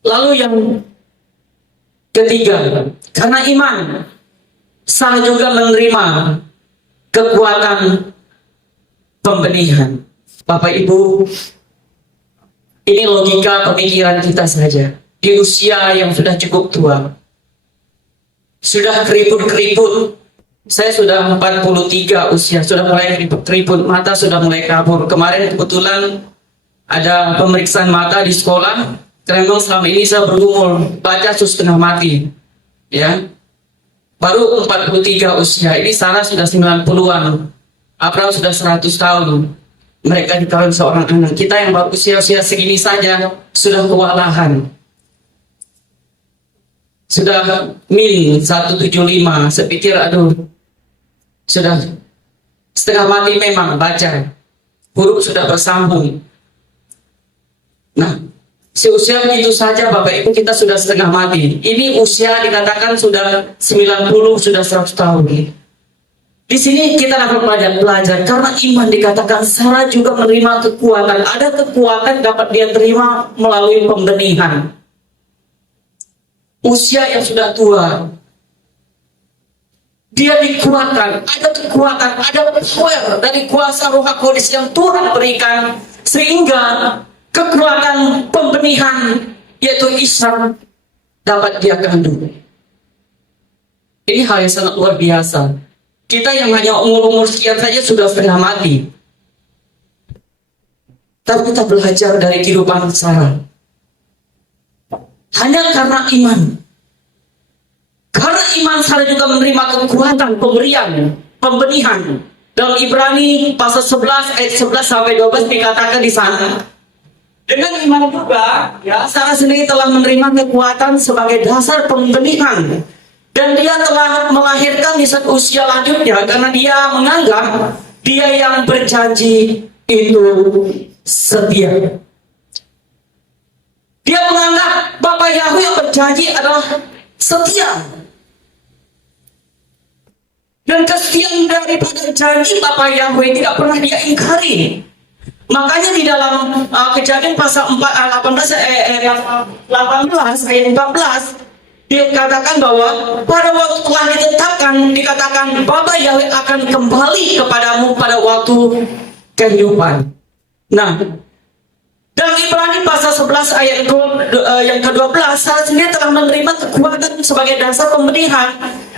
Lalu yang ketiga, karena iman, Sarah juga menerima kekuatan pembenihan. Bapak Ibu, ini logika pemikiran kita saja. Di usia yang sudah cukup tua, sudah keriput-keriput. Saya sudah 43 usia, sudah mulai keriput-keriput, mata sudah mulai kabur. Kemarin kebetulan ada pemeriksaan mata di sekolah, karena memang selama ini saya bergumul, baca setengah mati. Ya, baru 43 usia, ini Sarah sudah 90-an, Abraham sudah 100 tahun. Mereka dikawin seorang anak. Kita yang baru usia-usia segini saja sudah kewalahan. Sudah min 175, saya pikir aduh, sudah setengah mati memang baca, huruf sudah bersambung. Nah, seusia begitu saja Bapak Ibu kita sudah setengah mati. Ini usia dikatakan sudah 90, sudah 100 tahun. Di sini kita dapat belajar karena iman dikatakan Sarah juga menerima kekuatan. Ada kekuatan dapat dia terima melalui pembenihan. Usia yang sudah tua, dia dikuatkan, ada kekuatan, ada power dari kuasa Roh Kudus yang Tuhan berikan, sehingga kekuatan pembenihan yaitu Ishak dapat dia kandung. Ini hal yang sangat luar biasa. Kita yang hanya umur sekian saja sudah setengah mati, tapi kita belajar dari kehidupan Sarah. Hanya karena iman. Karena iman Sarah juga menerima kekuatan pemberian, pembenihan. Dalam Ibrani pasal 11 ayat 11 sampai 12 dikatakan di sana. Dengan iman juga, ya, Sarah sendiri telah menerima kekuatan sebagai dasar pembenihan. Dan dia telah melahirkan di saat usia lanjutnya karena dia menganggap dia yang berjanji itu setia. Dia menganggap Bapa Yahweh yang berjanji adalah setia. Dan kesetiaan daripada janji Bapa Yahweh tidak pernah dia ingkari. Makanya di dalam Kejadian pasal 18 ayat 14 dikatakan bahwa pada waktu telah ditetapkan, dikatakan Bapa Yahweh akan kembali kepadamu pada waktu kehidupan. Nah, dalam Ibrani pasal 11 ayat yang ke-12, Sarah sendiri telah menerima kekuatan sebagai dasar pembenihan,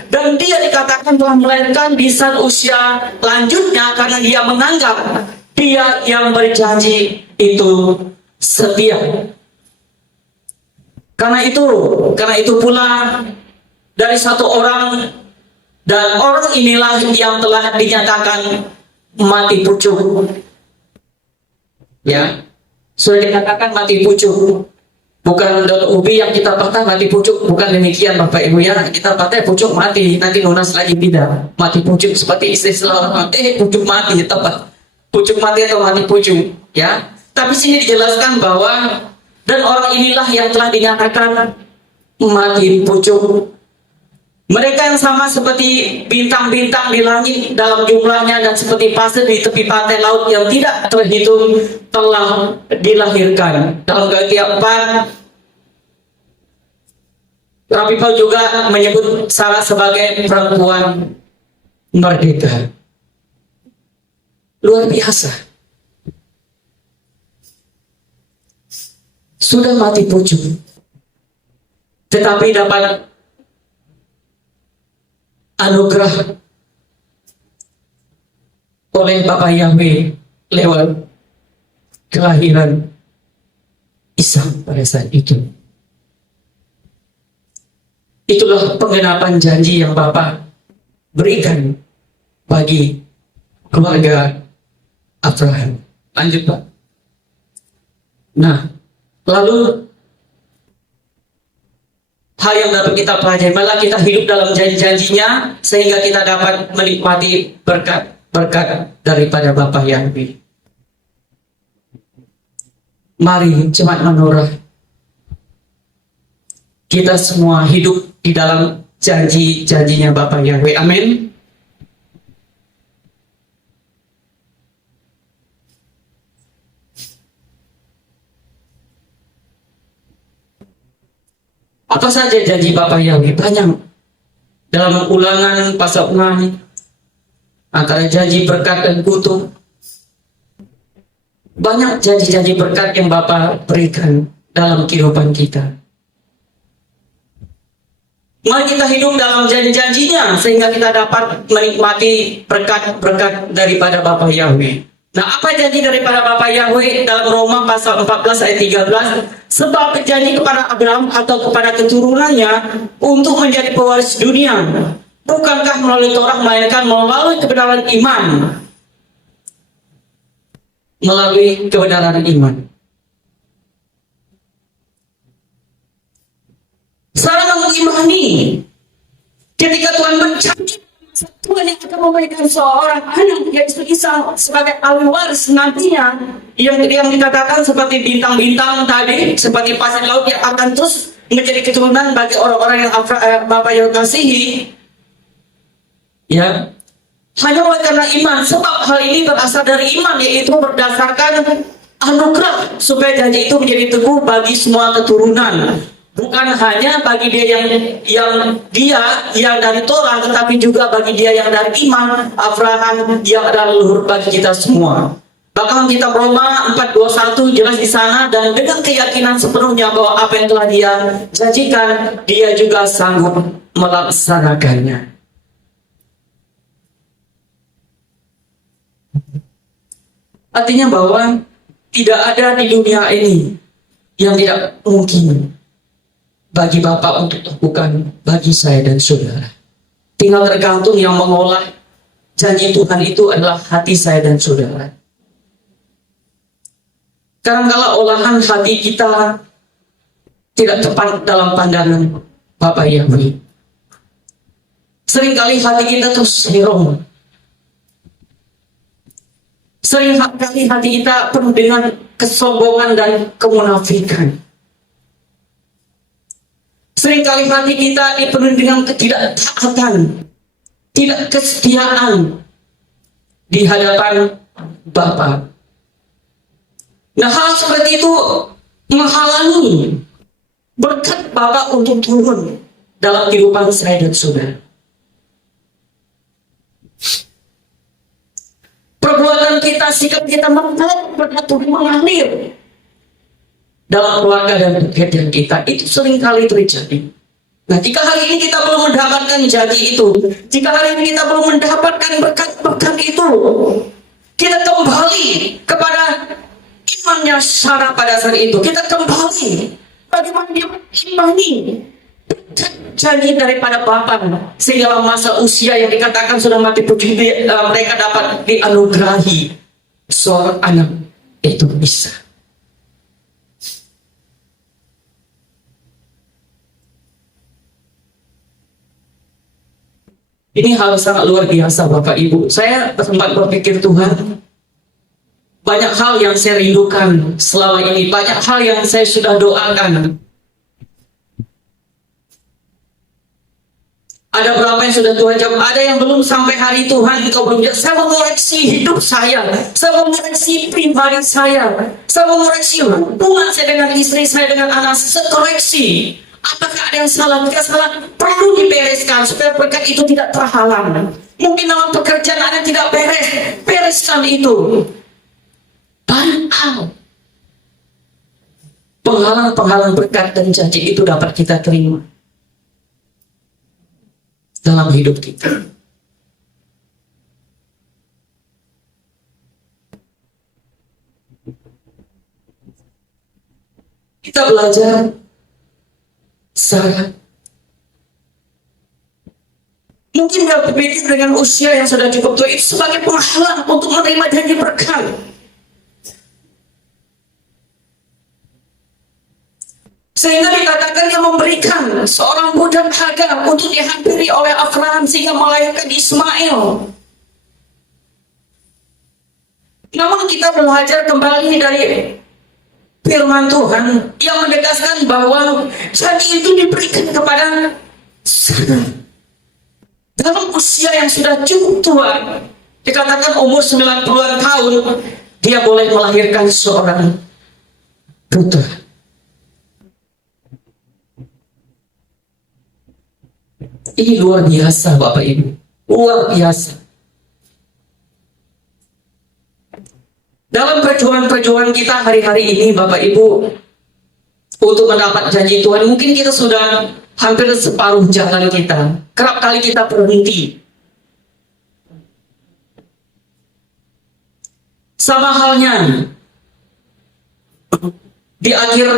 dan dia dikatakan telah melahirkan di saat usia lanjutnya karena dia menganggap dia yang berjanji itu setia. Karena itu pula dari satu orang, dan orang inilah yang telah dinyatakan mati pucuk. Ya, sudah dikatakan mati pucuk. Bukan daun ubi yang kita patah mati pucuk, bukan demikian Bapak Ibu ya. Kita patah pucuk mati, nanti lunas lagi tidak. Mati pucuk seperti istilah mati, pucuk mati tepat. Pucuk mati atau mati pucuk ya. Tapi sini dijelaskan bahwa dan orang inilah yang telah dinyatakan mati pucuk. Mereka yang sama seperti bintang-bintang di langit dalam jumlahnya dan seperti pasir di tepi pantai laut yang tidak terhitung telah dilahirkan. Dalam Galatia 4, Rabi Paul juga menyebut Sarah sebagai perempuan merdeka. Luar biasa. Sudah mati pucuk, tetapi dapat anugerah oleh Bapa Yahweh lewat kelahiran Ishak pada saat itu. Itulah penggenapan janji yang Bapa berikan bagi keluarga Abraham. Lanjut Pak. Nah, lalu hal yang dapat kita pelajari, malah kita hidup dalam janji-janjinya sehingga kita dapat menikmati berkat-berkat daripada Bapa Yahweh. Mari jemaat Manora, kita semua hidup di dalam janji-janjinya Bapa Yahweh. Amin. Apa saja janji Bapa Yahweh? Banyak. Dalam Ulangan pasal 6, antara janji berkat dan kutuk, banyak janji-janji berkat yang Bapa berikan dalam kehidupan kita. Mari kita hidup dalam janji-janjinya sehingga kita dapat menikmati berkat-berkat daripada Bapa Yahweh. Nah, apa janji daripada Bapa Yahweh dalam Roma pasal 14 ayat 13? Sebab berjanji kepada Abraham atau kepada keturunannya untuk menjadi pewaris dunia, bukankah melalui Taurat, melainkan melalui kebenaran iman. Melalui kebenaran iman. Sarah mengimani ketika Tuhan berjanji Tuhan yang akan memberikan seorang anak yaitu Isa sebagai ahli waris nantinya, yang dikatakan seperti bintang-bintang tadi, seperti pasir laut yang akan terus menjadi keturunan bagi orang-orang yang Bapa yang kasihi. Ya, hanya oleh karena iman, sebab hal ini berasal dari iman, yaitu berdasarkan anugerah supaya janji itu menjadi teguh bagi semua keturunan. Bukan hanya bagi dia yang dari Torah, tetapi juga bagi dia yang dari iman, Abraham yang adalah leluhur bagi kita semua. Bahkan kita Roma 4:21 jelas di sana, dan dengan keyakinan sepenuhnya bahwa apa yang telah dia janjikan, dia juga sanggup melaksanakannya. Artinya bahwa tidak ada di dunia ini yang tidak mungkin bagi Bapak untuk lakukan bagi saya dan saudara. Tinggal tergantung yang mengolah janji Tuhan itu adalah hati saya dan saudara. Karena kalau olahan hati kita tidak tepat dalam pandangan Bapak Yahweh, seringkali hati kita terus serong. Seringkali hati kita penuh dengan kesombongan dan kemunafikan. Seringkali hati kita dipenuhi dengan ketidaktaatan, tidak kesetiaan di hadapan Bapa. Nah, hal seperti itu menghalangi berkat Bapa untuk turun dalam kehidupan saya dan saudara. Perbuatan kita, sikap kita membuat berkat Tuhan mengalir dalam keluarga dan pekerjaan kita. Itu seringkali terjadi. Nah, jika hari ini kita belum mendapatkan janji itu, jika hari ini kita belum mendapatkan berkat-berkat itu, kita kembali kepada imannya Sarah pada saat itu. Kita kembali bagaimana dia mengimani janji daripada Bapa, sehingga dalam masa usia yang dikatakan sudah mati pucuk, mereka dapat dianugerahi seorang anak itu bisa. Ini hal sangat luar biasa Bapak Ibu. Saya sempat berpikir, Tuhan, banyak hal yang saya rindukan selama ini, banyak hal yang saya sudah doakan. Ada berapa yang sudah Tuhan jawab, ada yang belum sampai hari Tuhan Engkau belum jawab. Saya mengoreksi hidup saya mengoreksi pribadi saya mengoreksi hubungan saya dengan istri saya, dengan anak saya koreksi. Apakah ada yang salah? Jika salah, perlu dibereskan supaya berkat itu tidak terhalang. Mungkin dalam pekerjaan Anda tidak beres, bereskan itu. Banyak hal penghalang-penghalang berkat dan janji itu dapat kita terima dalam hidup kita. Kita belajar Sarah. Mungkin dia berpikir dengan usia yang sudah cukup tua itu sebagai penghalang untuk menerima janji berkat. Sehingga dikatakan yang memberikan seorang budak Hagar untuk dihampiri oleh Abraham sehingga melahirkan Ismail. Namun kita belajar kembali dari firman Tuhan yang menegaskan bahwa janji itu diberikan kepada Sarah dalam usia yang sudah cukup tua. Dikatakan umur 90-an tahun dia boleh melahirkan seorang putra. Ini luar biasa Bapak Ibu, luar biasa. Dalam perjuangan kita hari-hari ini Bapak Ibu, untuk mendapat janji Tuhan, mungkin kita sudah hampir separuh jalan kita. Kerap kali kita berhenti. Sama halnya di akhir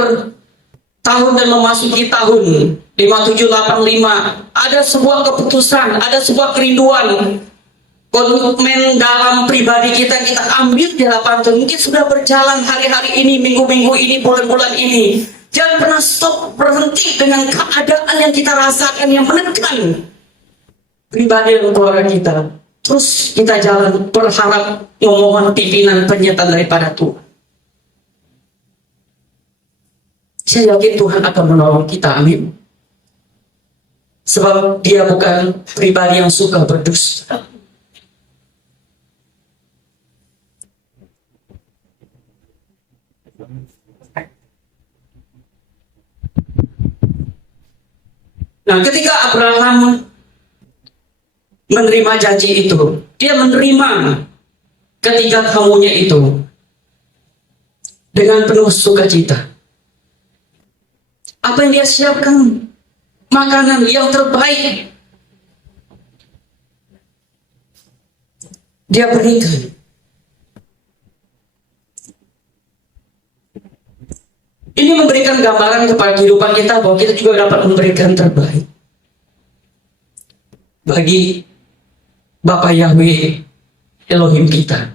tahun dan memasuki tahun 5785, ada sebuah keputusan, ada sebuah kerinduan, komitmen dalam pribadi kita ambil di lapangan Tuhan. Mungkin sudah berjalan hari-hari ini, minggu-minggu ini, bulan-bulan ini. Jangan pernah stop, berhenti dengan keadaan yang kita rasakan yang menekan pribadi dan keluarga kita. Terus kita jalan berharap memohon pimpinan penyertaan daripada Tuhan. Saya yakin Tuhan akan menolong kita, amin. Sebab dia bukan pribadi yang suka berdusta. Nah, ketika Abraham menerima janji itu, dia menerima ketiga kamunya itu dengan penuh sukacita. Apa yang dia siapkan? Makanan yang terbaik. Dia berikan. Ini memberikan gambaran kepada kehidupan kita bahwa kita juga dapat memberikan terbaik bagi Bapa Yahweh Elohim kita.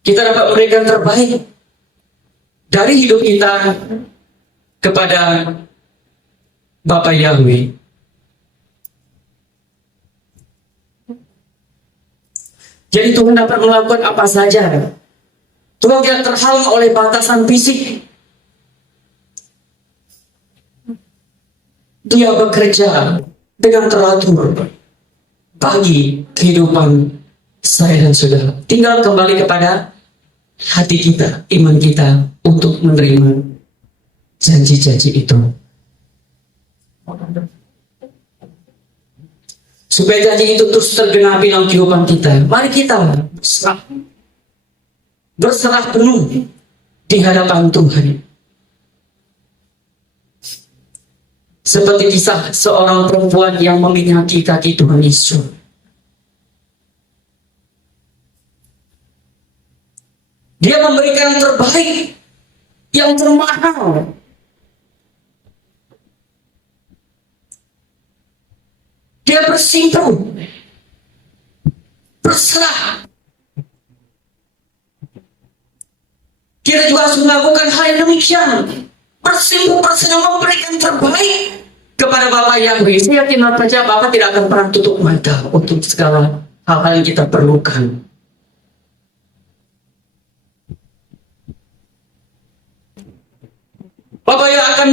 Kita dapat memberikan terbaik dari hidup kita kepada Bapa Yahweh. Jadi Tuhan dapat melakukan apa saja. Tuhan tidak terhalang oleh batasan fisik. Dia bekerja dengan teratur bagi kehidupan saya dan saudara. Tinggal kembali kepada hati kita, iman kita untuk menerima janji-janji itu. Supaya janji itu terus tergenapi dalam kehidupan kita, mari kita berserah penuh di hadapan Tuhan. Seperti kisah seorang perempuan yang meminyaki kaki Tuhan Yesus. Dia memberikan yang terbaik, yang termahal. Dia bersimpuh, berserah. kita juga harus melakukan hal yang demikian. Bersungguh-sungguh memberikan terbaik kepada Bapak Yahweh. Saya yakin saja Bapak tidak akan pernah tutup mata untuk segala hal-hal yang kita perlukan. Bapak yang akan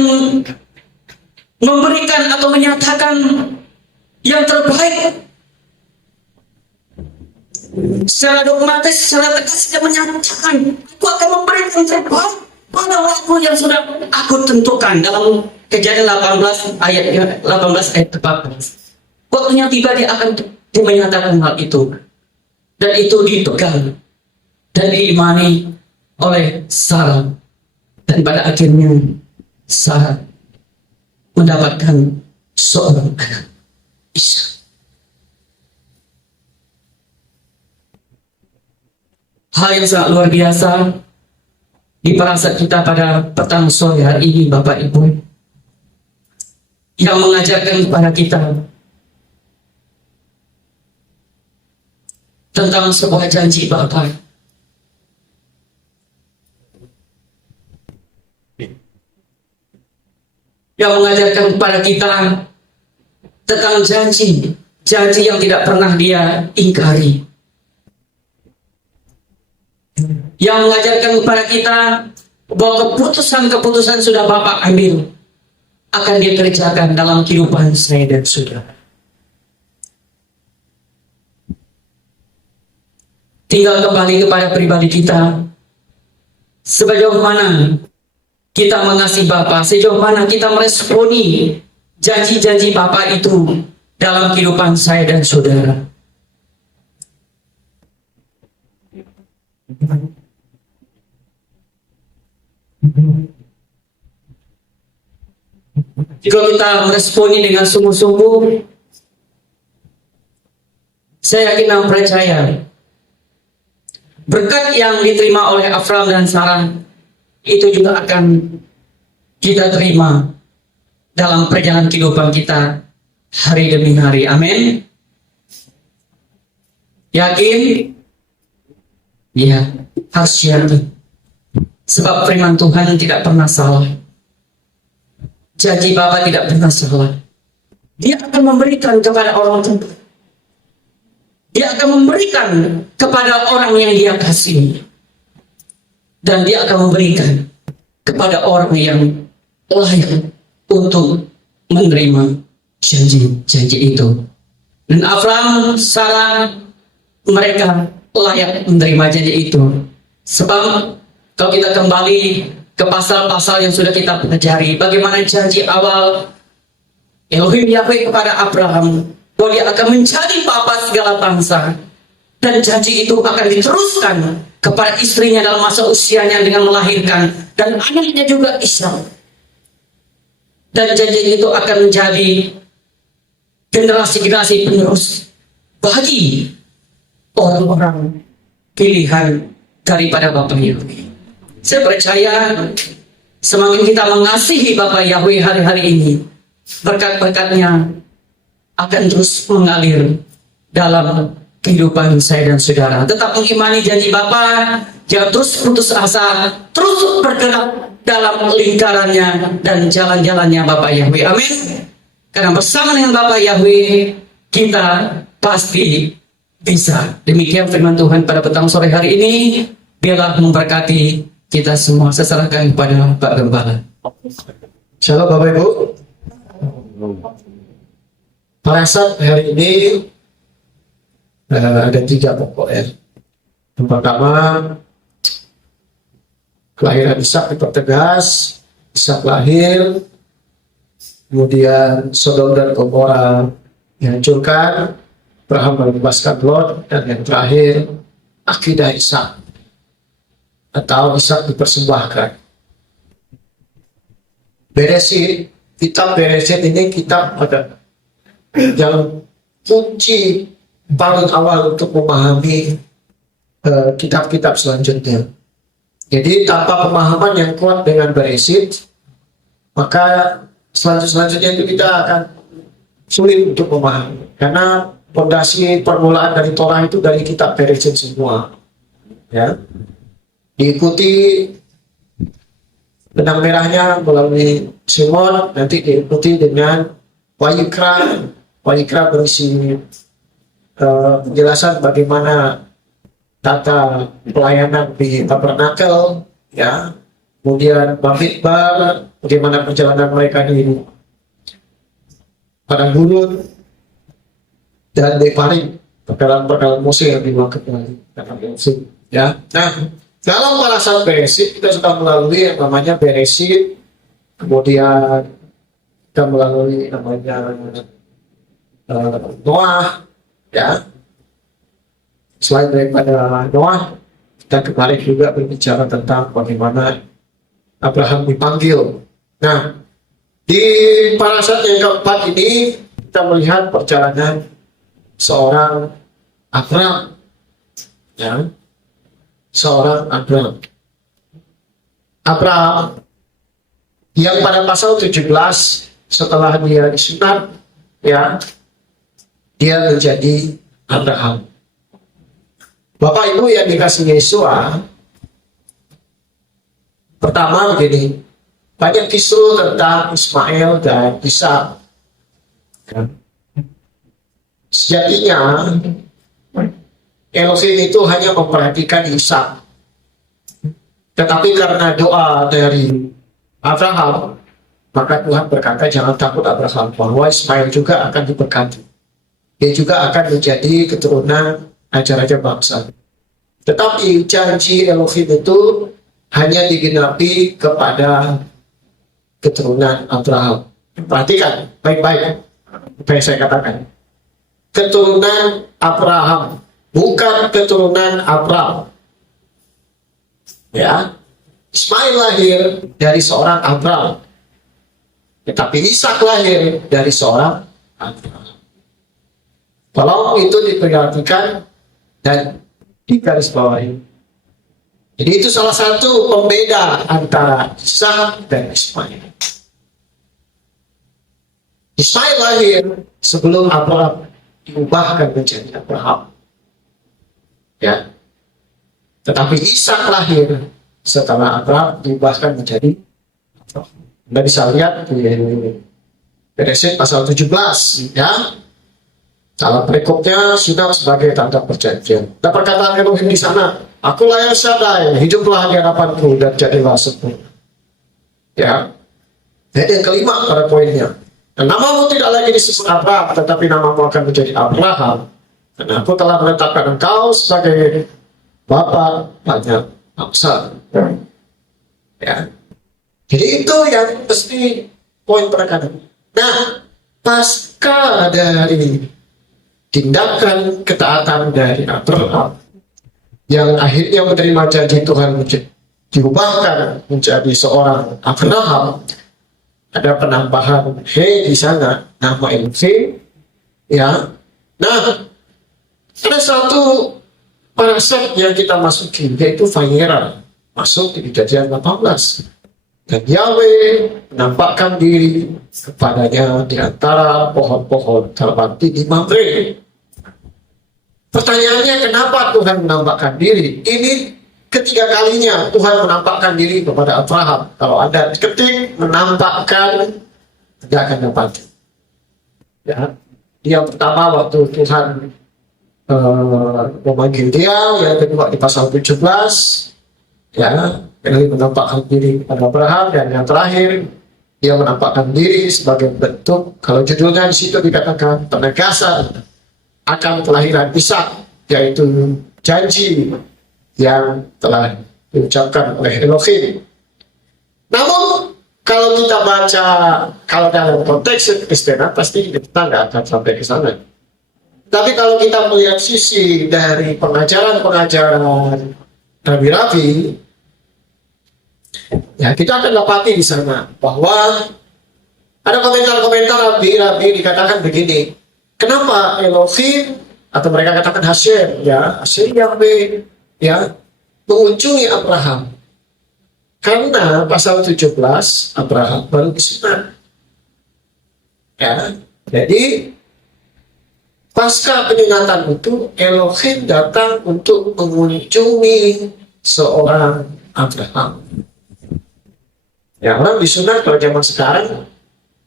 memberikan atau menyatakan yang terbaik. Secara dogmatis, secara tegas dia menyatakan, aku akan memberikan yang terbaik pada waktu yang sudah aku tentukan. Dalam Kejadian 18 ayat 14. Waktunya tiba dia akan menyatakan hal itu. Dan itu dipegang dan diimani oleh Sarah. Dan pada akhirnya Sarah mendapatkan seorang anak, Ishak. Hal yang sangat luar biasa di perasaan kita pada petang sore hari ini, Bapak Ibu, yang mengajarkan kepada kita tentang sebuah janji Bapa yang mengajarkan kepada kita tentang janji yang tidak pernah dia ingkari, yang mengajarkan kepada kita bahwa keputusan sudah Bapak ambil akan dikerjakan dalam kehidupan saya dan saudara. Tinggal kembali kepada pribadi kita, sejauh mana kita mengasihi Bapa, sejauh mana kita meresponi janji-janji Bapa itu dalam kehidupan saya dan saudara. Jika kita meresponi dengan sungguh-sungguh, saya yakin dan percaya berkat yang diterima oleh Abraham dan Sarah itu juga akan kita terima dalam perjalanan kehidupan kita hari demi hari. Amin. Yakin? Ya, harus yakin. Sebab firman Tuhan tidak pernah salah. Janji Bapa tidak pernah salah. Dia akan memberikan kepada orang terbaik. Dia akan memberikan kepada orang yang dia kasihi. Dan dia akan memberikan kepada orang yang layak untuk menerima janji-janji itu. Dan Abraham, Sarah, mereka layak menerima janji itu. Sebab kalau kita kembali ke pasal-pasal yang sudah kita pelajari, bagaimana janji awal Elohim Yahweh kepada Abraham, bahwa dia akan menjadi bapa segala bangsa, dan janji itu akan diteruskan kepada istrinya dalam masa usianya dengan melahirkan, dan anaknya juga Ishak. Dan janji itu akan menjadi generasi-generasi penerus bagi orang-orang pilihan daripada Bapa Yahweh. Saya percaya semakin kita mengasihi Bapa Yahweh hari-hari ini, berkat-berkatnya akan terus mengalir dalam kehidupan saya dan saudara. Tetap mengimani janji Bapa, jangan terus putus asa, terus bergerak dalam lingkarannya dan jalan-jalannya Bapa Yahweh. Amin. Karena bersama dengan Bapa Yahweh kita pasti bisa. Demikian firman Tuhan pada petang sore hari ini. Biarlah memberkati kita semua. Saya serahkan kepada Pak Gembala. Shalom Bapak Ibu. Perasaan hari ini ada 3 pokok ya. Yang pertama, kelahiran Ishak dipertegas. Ishak lahir, kemudian Sodom dan Gomora dihancurkan, Abraham membebaskan Lot, dan yang terakhir akidah Ishak atau Ishak dipersembahkan. Beresit, kitab Beresit ini kitab ada yang kunci paling awal untuk memahami kitab-kitab selanjutnya. Jadi tanpa pemahaman yang kuat dengan Beresit, maka selanjutnya itu kita akan sulit untuk memahami. Karena fondasi permulaan dari Torah itu dari kitab Beresit semua. Ya. Diikuti Benang merahnya melalui Shemot, nanti diikuti dengan Wayikra. Wayikra berisi penjelasan bagaimana tata pelayanan di tabernakel, ya. Kemudian Bamidbar, bagaimana perjalanan mereka di padang gurun, dan Devarim, perkara-perkara Mose yang dilakukan dalam Mose. Ya, nah dalam parasan Beresit kita sudah melalui yang namanya Beresit, kemudian kita melalui namanya Noah, ya. Selain daripada Noah, kita kemarin juga berbicara tentang bagaimana Abraham dipanggil. Nah, di parasat yang keempat ini kita melihat perjalanan seorang Abraham, ya, seorang Abraham. Abraham yang pada pasal 17 setelah dia disunat, ya, dia menjadi Abraham. Bapak Ibu yang dikasih Yesua, pertama begini, banyak isu tentang Ismail dan Ishak. Sejatinya Elohim itu hanya memperhatikan Ishak, tetapi karena doa dari Abraham, maka Tuhan berkata jangan takut Abraham, bahwa Ismail juga akan diberkati. Dia juga akan menjadi keturunan raja-raja bangsa. Tetapi janji Elohim itu hanya digenapi kepada keturunan Abraham. Perhatikan baik-baik apa yang saya katakan. Keturunan Abraham, bukan keturunan Abraham. Ya, Ismail lahir dari seorang Abraham, tetapi Ishak lahir dari seorang Abraham. Tolong itu diperhatikan dan digarisbawahi. Jadi itu salah satu pembeda antara Ishak dan Ismail. Ismail lahir sebelum Abraham diubahkan menjadi Abraham, ya. Tetapi Ishak lahir setelah Abraham diubahkan menjadi Abraham. Anda bisa lihat di Beresit pasal 17, ya. Dalam perikopnya sudah sebagai tanda perjanjian. Dan perkataan Elohim di sana, akulah El Shaddai, hiduplah di hadapanku dan jadilah sempurna. Ya. Jadi yang kelima pada poinnya. Dan namamu tidak lagi disebut Abraham, tetapi namamu akan menjadi Abraham. Dan aku telah menetapkan engkau sebagai bapa banyak bangsa. Ya. Jadi itu yang mesti poin perkataan. Nah, pasca dari tindakan ketaatan dari Abraham yang akhirnya menerima janji Tuhan diubahkan menjadi seorang Abraham, ada penambahan di sana nama Elohim, ya. Nah, ada satu parasat yang kita masuki, yaitu Vayera, masuk di Kejadian 18. Dan Yahweh menampakkan diri kepadanya di antara pohon-pohon terbukti di Mamre. Pertanyaannya, kenapa Tuhan menampakkan diri? Ini ketiga kalinya Tuhan menampakkan diri kepada Abraham. Kalau Anda ketik menampakkan, tidak akan dapat. Ya. Yang pertama waktu Tuhan memanggil dia, yang kedua di pasal 17, ya, Elohim menampakkan diri kepada Abraham, dan yang terakhir dia menampakkan diri sebagai bentuk, kalau judulnya di situ dikatakan penegasan akan kelahiran Ishak, yaitu janji yang telah diucapkan oleh Elohim. Namun kalau kita baca, kalau dalam konteks Kristenan pasti kita nggak akan sampai ke sana. Tapi kalau kita melihat sisi dari pengajaran-pengajaran rabi-rabi, ya, kita akan dapati di sana bahwa ada komentar-komentar rabi-rabi dikatakan begini, kenapa Elohim atau mereka katakan Hashem, ya, Hashem Yahweh, ya, mengunjungi Abraham? Karena pasal 17 Abraham baru disunat, ya. Jadi pasca penyunatan itu Elohim datang untuk mengunjungi seorang Abraham. Ya, orang disunat kalau zaman sekarang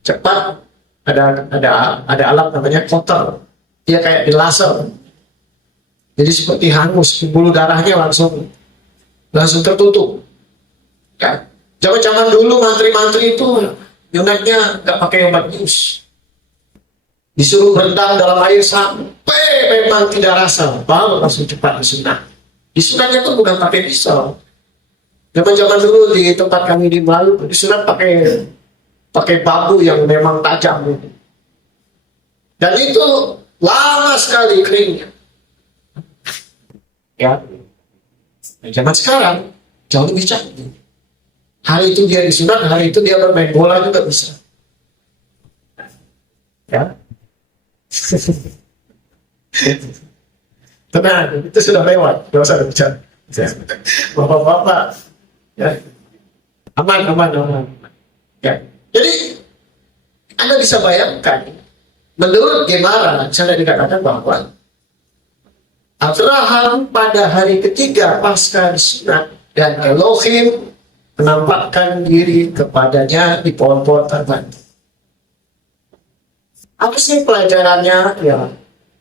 cepat, ada alat namanya cutter. Dia kayak di laser. Jadi seperti hangus, pembuluh darahnya langsung tertutup. Ya. Zaman-zaman dulu mantri-mantri itu nyunatnya nggak pakai obat bius. Disuruh berendam dalam air sampai memang tidak rasa, baru langsung cepat disunat. Disunatnya tuh bukan pakai pisau. Zaman-zaman dulu di tempat kami di Maluku disunat pakai bambu yang memang tajam. Dan itu lama sekali keringnya. Ya. Zaman sekarang jauh lebih canggih. Hari itu dia disunat, hari itu dia bermain bola juga bisa. Ya. Tenang, itu sudah lewat, tidak usah bicara. Bapak-bapak, ya. Aman. Ya. Jadi Anda bisa bayangkan, menurut Gemara, saya dikatakan bahwa Abraham pada hari ketiga pasca disunat dan Elohim menampakkan diri kepadanya di pohon-pohon terbantu. Apa sih pelajarannya? Ya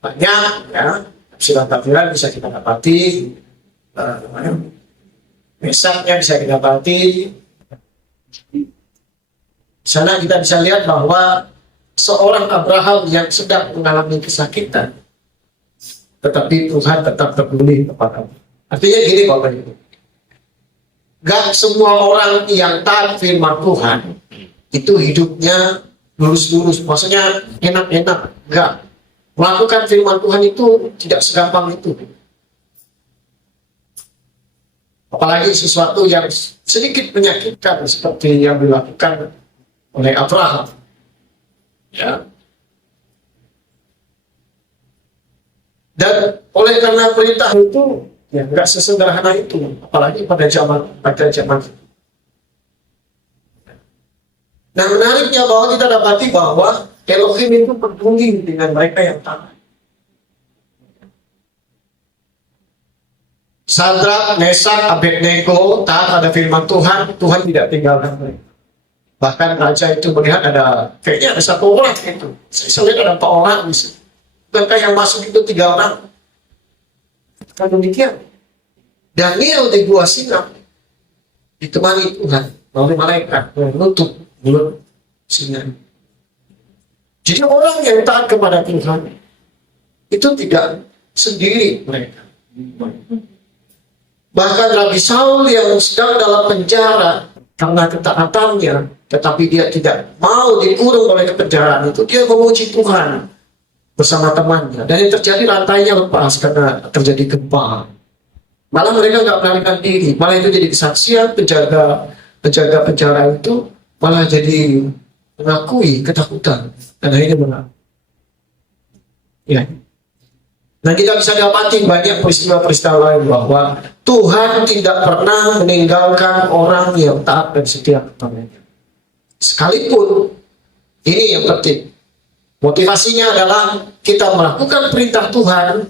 banyak, ya. Tafsiran bisa kita dapati, mesaknya bisa kita dapati. Di sana kita bisa lihat bahwa seorang Abraham yang sedang mengalami kesakitan, tetapi Tuhan tetap peduli kepada. Artinya gini Bapak Ibu, gak semua orang yang taat firman Tuhan itu hidupnya lurus-lurus, maksudnya enak-enak. Gak, melakukan firman Tuhan itu tidak segampang itu. Apalagi sesuatu yang sedikit menyakitkan seperti yang dilakukan oleh Abraham. Ya. Dan oleh karena perintah itu ya nggak sesederhana itu, apalagi pada zaman itu. Nah, menariknya bahwa kita dapati bahwa Elohim itu peduli dengan mereka yang taat. Sadrak, Mesak, Abednego taat pada firman Tuhan, Tuhan tidak tinggalkan mereka. Bahkan raja itu melihat kayaknya ada satu orang itu. Saya lihat ada 4 orang di situ. Bukankah yang masuk itu 3 orang? Kalau demikian, Daniel di gua Sinai ditemani Tuhan melalui malaikat menutup mulut Sinai. Jadi orang yang taat kepada Tuhan itu tidak sendiri mereka. Bahkan Rabi Saul yang sedang dalam penjara karena ketaatannya, tetapi dia tidak mau dikurung oleh kepenjaraan itu, dia memuji Tuhan bersama temannya. Dan yang terjadi, rantainya lepas karena terjadi gempa. Malah mereka nggak melarikan diri, malah itu jadi kesaksian. Penjaga penjara itu malah jadi mengakui ketakutan dan akhirnya menang. Ya. Nah, kita bisa dapati banyak peristiwa-peristiwa lain bahwa Tuhan tidak pernah meninggalkan orang yang taat dan setia kepadanya. Sekalipun, ini yang penting, motivasinya adalah kita melakukan perintah Tuhan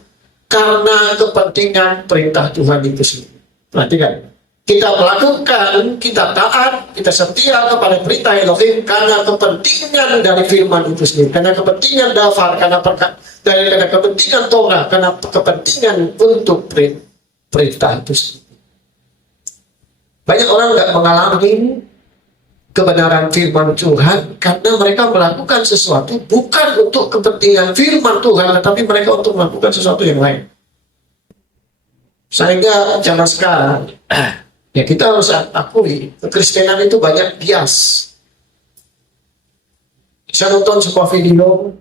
karena kepentingan perintah Tuhan itu sendiri. Perhatikan, kita melakukan, kita taat, kita setia kepada perintah Elohim karena kepentingan dari firman itu sendiri, karena kepentingan dafar, karena kepentingan Torah, karena kepentingan untuk perintah itu sendiri. Banyak orang nggak mengalami kebenaran firman Tuhan karena mereka melakukan sesuatu bukan untuk kepentingan firman Tuhan, tetapi mereka untuk melakukan sesuatu yang lain. Sehingga zaman sekarang, ya kita harus akui, kekristenan itu banyak bias. Saya nonton sebuah video,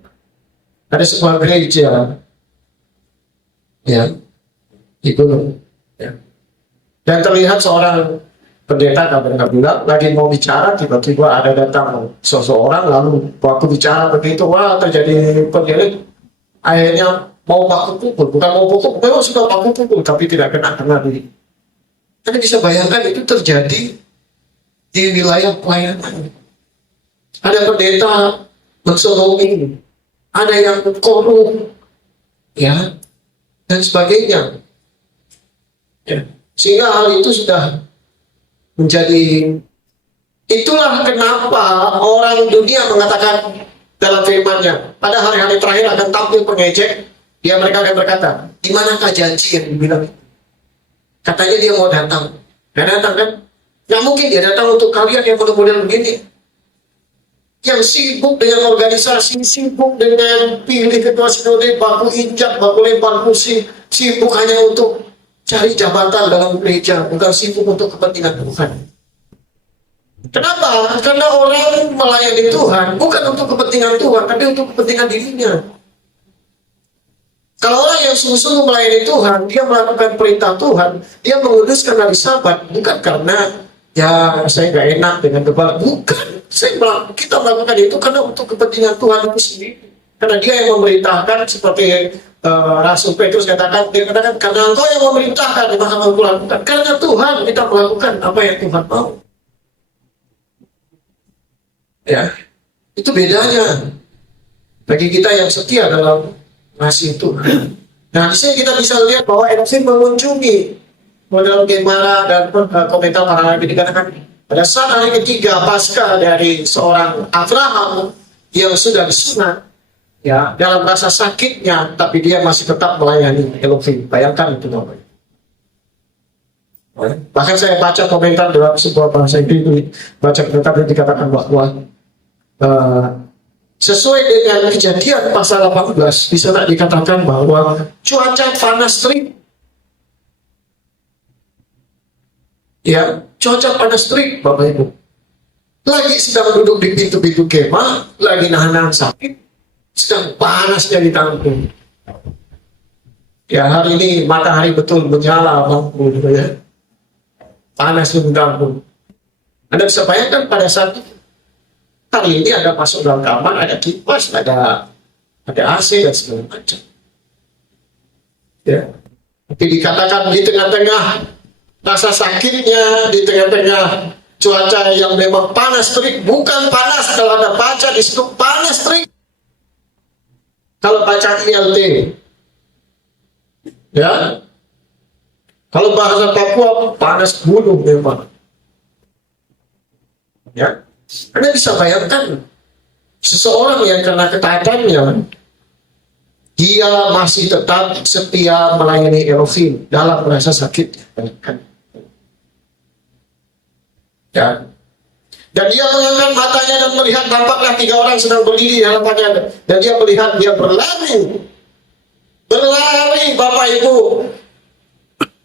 ada sebuah gereja, ya, di gunung, ya. Dan terlihat seorang pendeta bilang lagi mau bicara, tiba-tiba ada datang seseorang, lalu waktu bicara begitu, wah terjadi penjahit, akhirnya mau baku pukul, bukan mau pukul, memang sudah baku pukul, tapi tidak kena diri. Anda bisa bayangkan itu terjadi di wilayah pelayanan. Ada pendeta mensolongi, ada yang korup, ya, dan sebagainya. Ya. Sehingga hal itu sudah menjadi Itulah kenapa orang dunia mengatakan dalam firman-Nya, pada hari-hari terakhir akan tampil pengejek, mereka akan berkata, di manakah janji yang dibilang? Katanya dia mau datang. Dia datang kan? Nggak mungkin dia datang untuk kalian yang model-model begini. Yang sibuk dengan organisasi, sibuk dengan pilih ketua sinode, baku injak, baku lempar kursi, sibuk hanya untuk cari jabatan dalam gereja, bukan sibuk untuk kepentingan Tuhan. Kenapa? Karena orang melayani Tuhan bukan untuk kepentingan Tuhan, tapi untuk kepentingan dirinya. Kalau orang yang sungguh-sungguh melayani Tuhan, dia melakukan perintah Tuhan, dia menguduskan hari Sabat, bukan karena ya saya nggak enak dengan kepala, bukan. Kita melakukan itu karena untuk kepentingan Tuhan itu sendiri. Karena dia yang memerintahkan, seperti Rasul Petrus katakan, dia katakan karena engkau yang memerintahkan, maka aku lakukan. Karena Tuhan kita melakukan apa yang Tuhan mau. Ya, itu bedanya bagi kita yang setia dalam ngasih Tuhan. Nah, di sini kita bisa lihat bahwa Elohim mengunjungi model Gemara dan komentar para nabi dikatakan pada saat hari ketiga pasca dari seorang Abraham yang sudah disunat, ya dalam rasa sakitnya, tapi dia masih tetap melayani Elohim. Bayangkan itu Bapak. Bahkan saya baca komentar dalam sebuah bahasa Inggris, baca komentar yang dikatakan bahwa sesuai dengan Kejadian pasal 18 bisa tak dikatakan bahwa cuaca panas terik, ya cuaca panas terik Bapak Ibu, lagi sedang duduk di pintu-pintu kemah, lagi nahan sakit, sedang panasnya ditampung. Ya hari ini matahari betul menyala Bapak Ibu, ya panas ditampung. Anda bisa bayangkan pada saat itu, hari ini ada masuk dalam kamar, ada kipas, ada AC dan segala macam. Ya. Tapi dikatakan di tengah-tengah rasa sakitnya, di tengah-tengah cuaca yang memang panas terik, bukan panas kalau Anda baca di situ panas terik. Kalau baca ILT, ya. Kalau bahasa Papua panas gunung memang. Ya. Anda bisa bayangkan seseorang yang karena ketaatannya dia masih tetap setia melayani Elohim dalam rasa sakit. Ya. Dan dia mengangkat matanya dan melihat tampaklah 3 orang sedang berdiri di hadapannya, dan dia melihat dia berlari Bapak Ibu.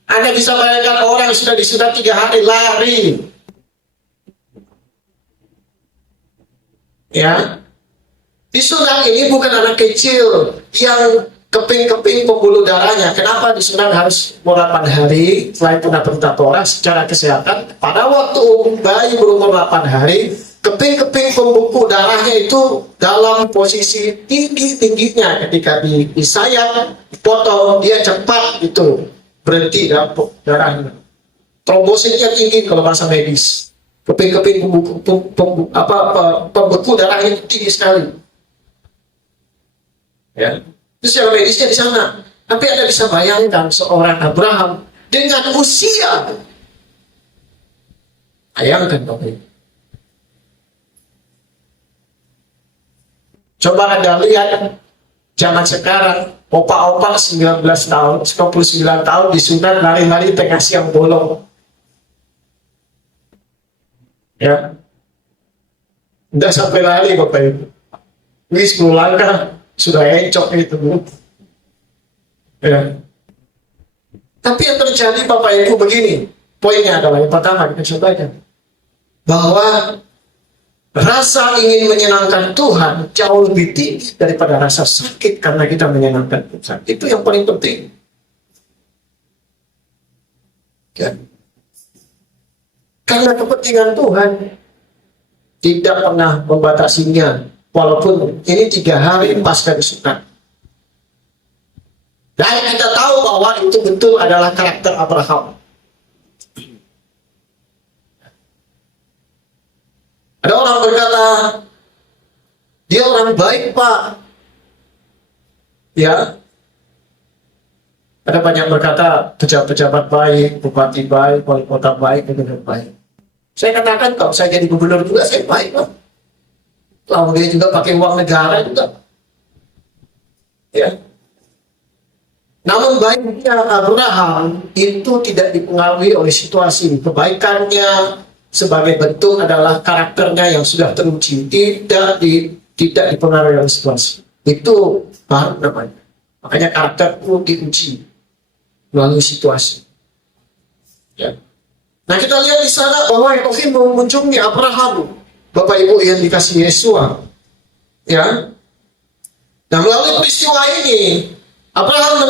Anda bisa bayangkan orang sudah disunat 3 hari lari. Ya, disunat ini bukan anak kecil yang keping-keping pembuluh darahnya. Kenapa disunat harus 8 hari? Selain pernah perintah Torah secara kesehatan, pada waktu bayi berumur 8 hari, keping-keping pembuluh darahnya itu dalam posisi tinggi-tingginya. Ketika disayat, dipotong, dia cepat itu berhenti dalam darahnya. Trombositnya tinggi kalau bahasa medis. Keping-keping pembeku darahnya tinggi sekali. Ya. Itu secara medisnya di sana. Tapi Anda bisa bayangkan seorang Abraham dengan usia. Bayangkan Bapak Ibu. Coba Anda lihat zaman sekarang, opa-opa 19 tahun, 99 tahun disunat lari-lari tengah siang bolong. Ya, udah sampai lari Bapak Ibu. Ini 10 langkah sudah encok itu. Ya. Tapi yang terjadi Bapak Ibu begini, poinnya adalah yang pertama kita coba bahwa rasa ingin menyenangkan Tuhan jauh lebih tinggi daripada rasa sakit karena kita menyenangkan Tuhan. Itu yang paling penting. Ya. Karena kepentingan Tuhan tidak pernah membatasinya, walaupun ini 3 hari pasca disunat. Dan kita tahu bahwa itu betul adalah karakter Abraham. Ada orang berkata, dia orang baik Pak. Ya. Ada banyak berkata, pejabat baik, bupati baik, wali kota baik, gubernur baik. Saya katakan kalau saya jadi gubernur juga saya baik lah. Lalu dia juga pakai uang negara juga. Ya. Namun baiknya Abraham itu tidak dipengaruhi oleh situasi. Kebaikannya sebagai bentuk adalah karakternya yang sudah teruji, tidak dipengaruhi oleh situasi. Itu baru namanya. Makanya karakter itu diuji melalui situasi. Ya. Nah kita lihat di sana bahwa Elohim mengunjungi Abraham, Bapak Ibu yang dikasih Yesua. Ya. Nah melalui peristiwa ini Abraham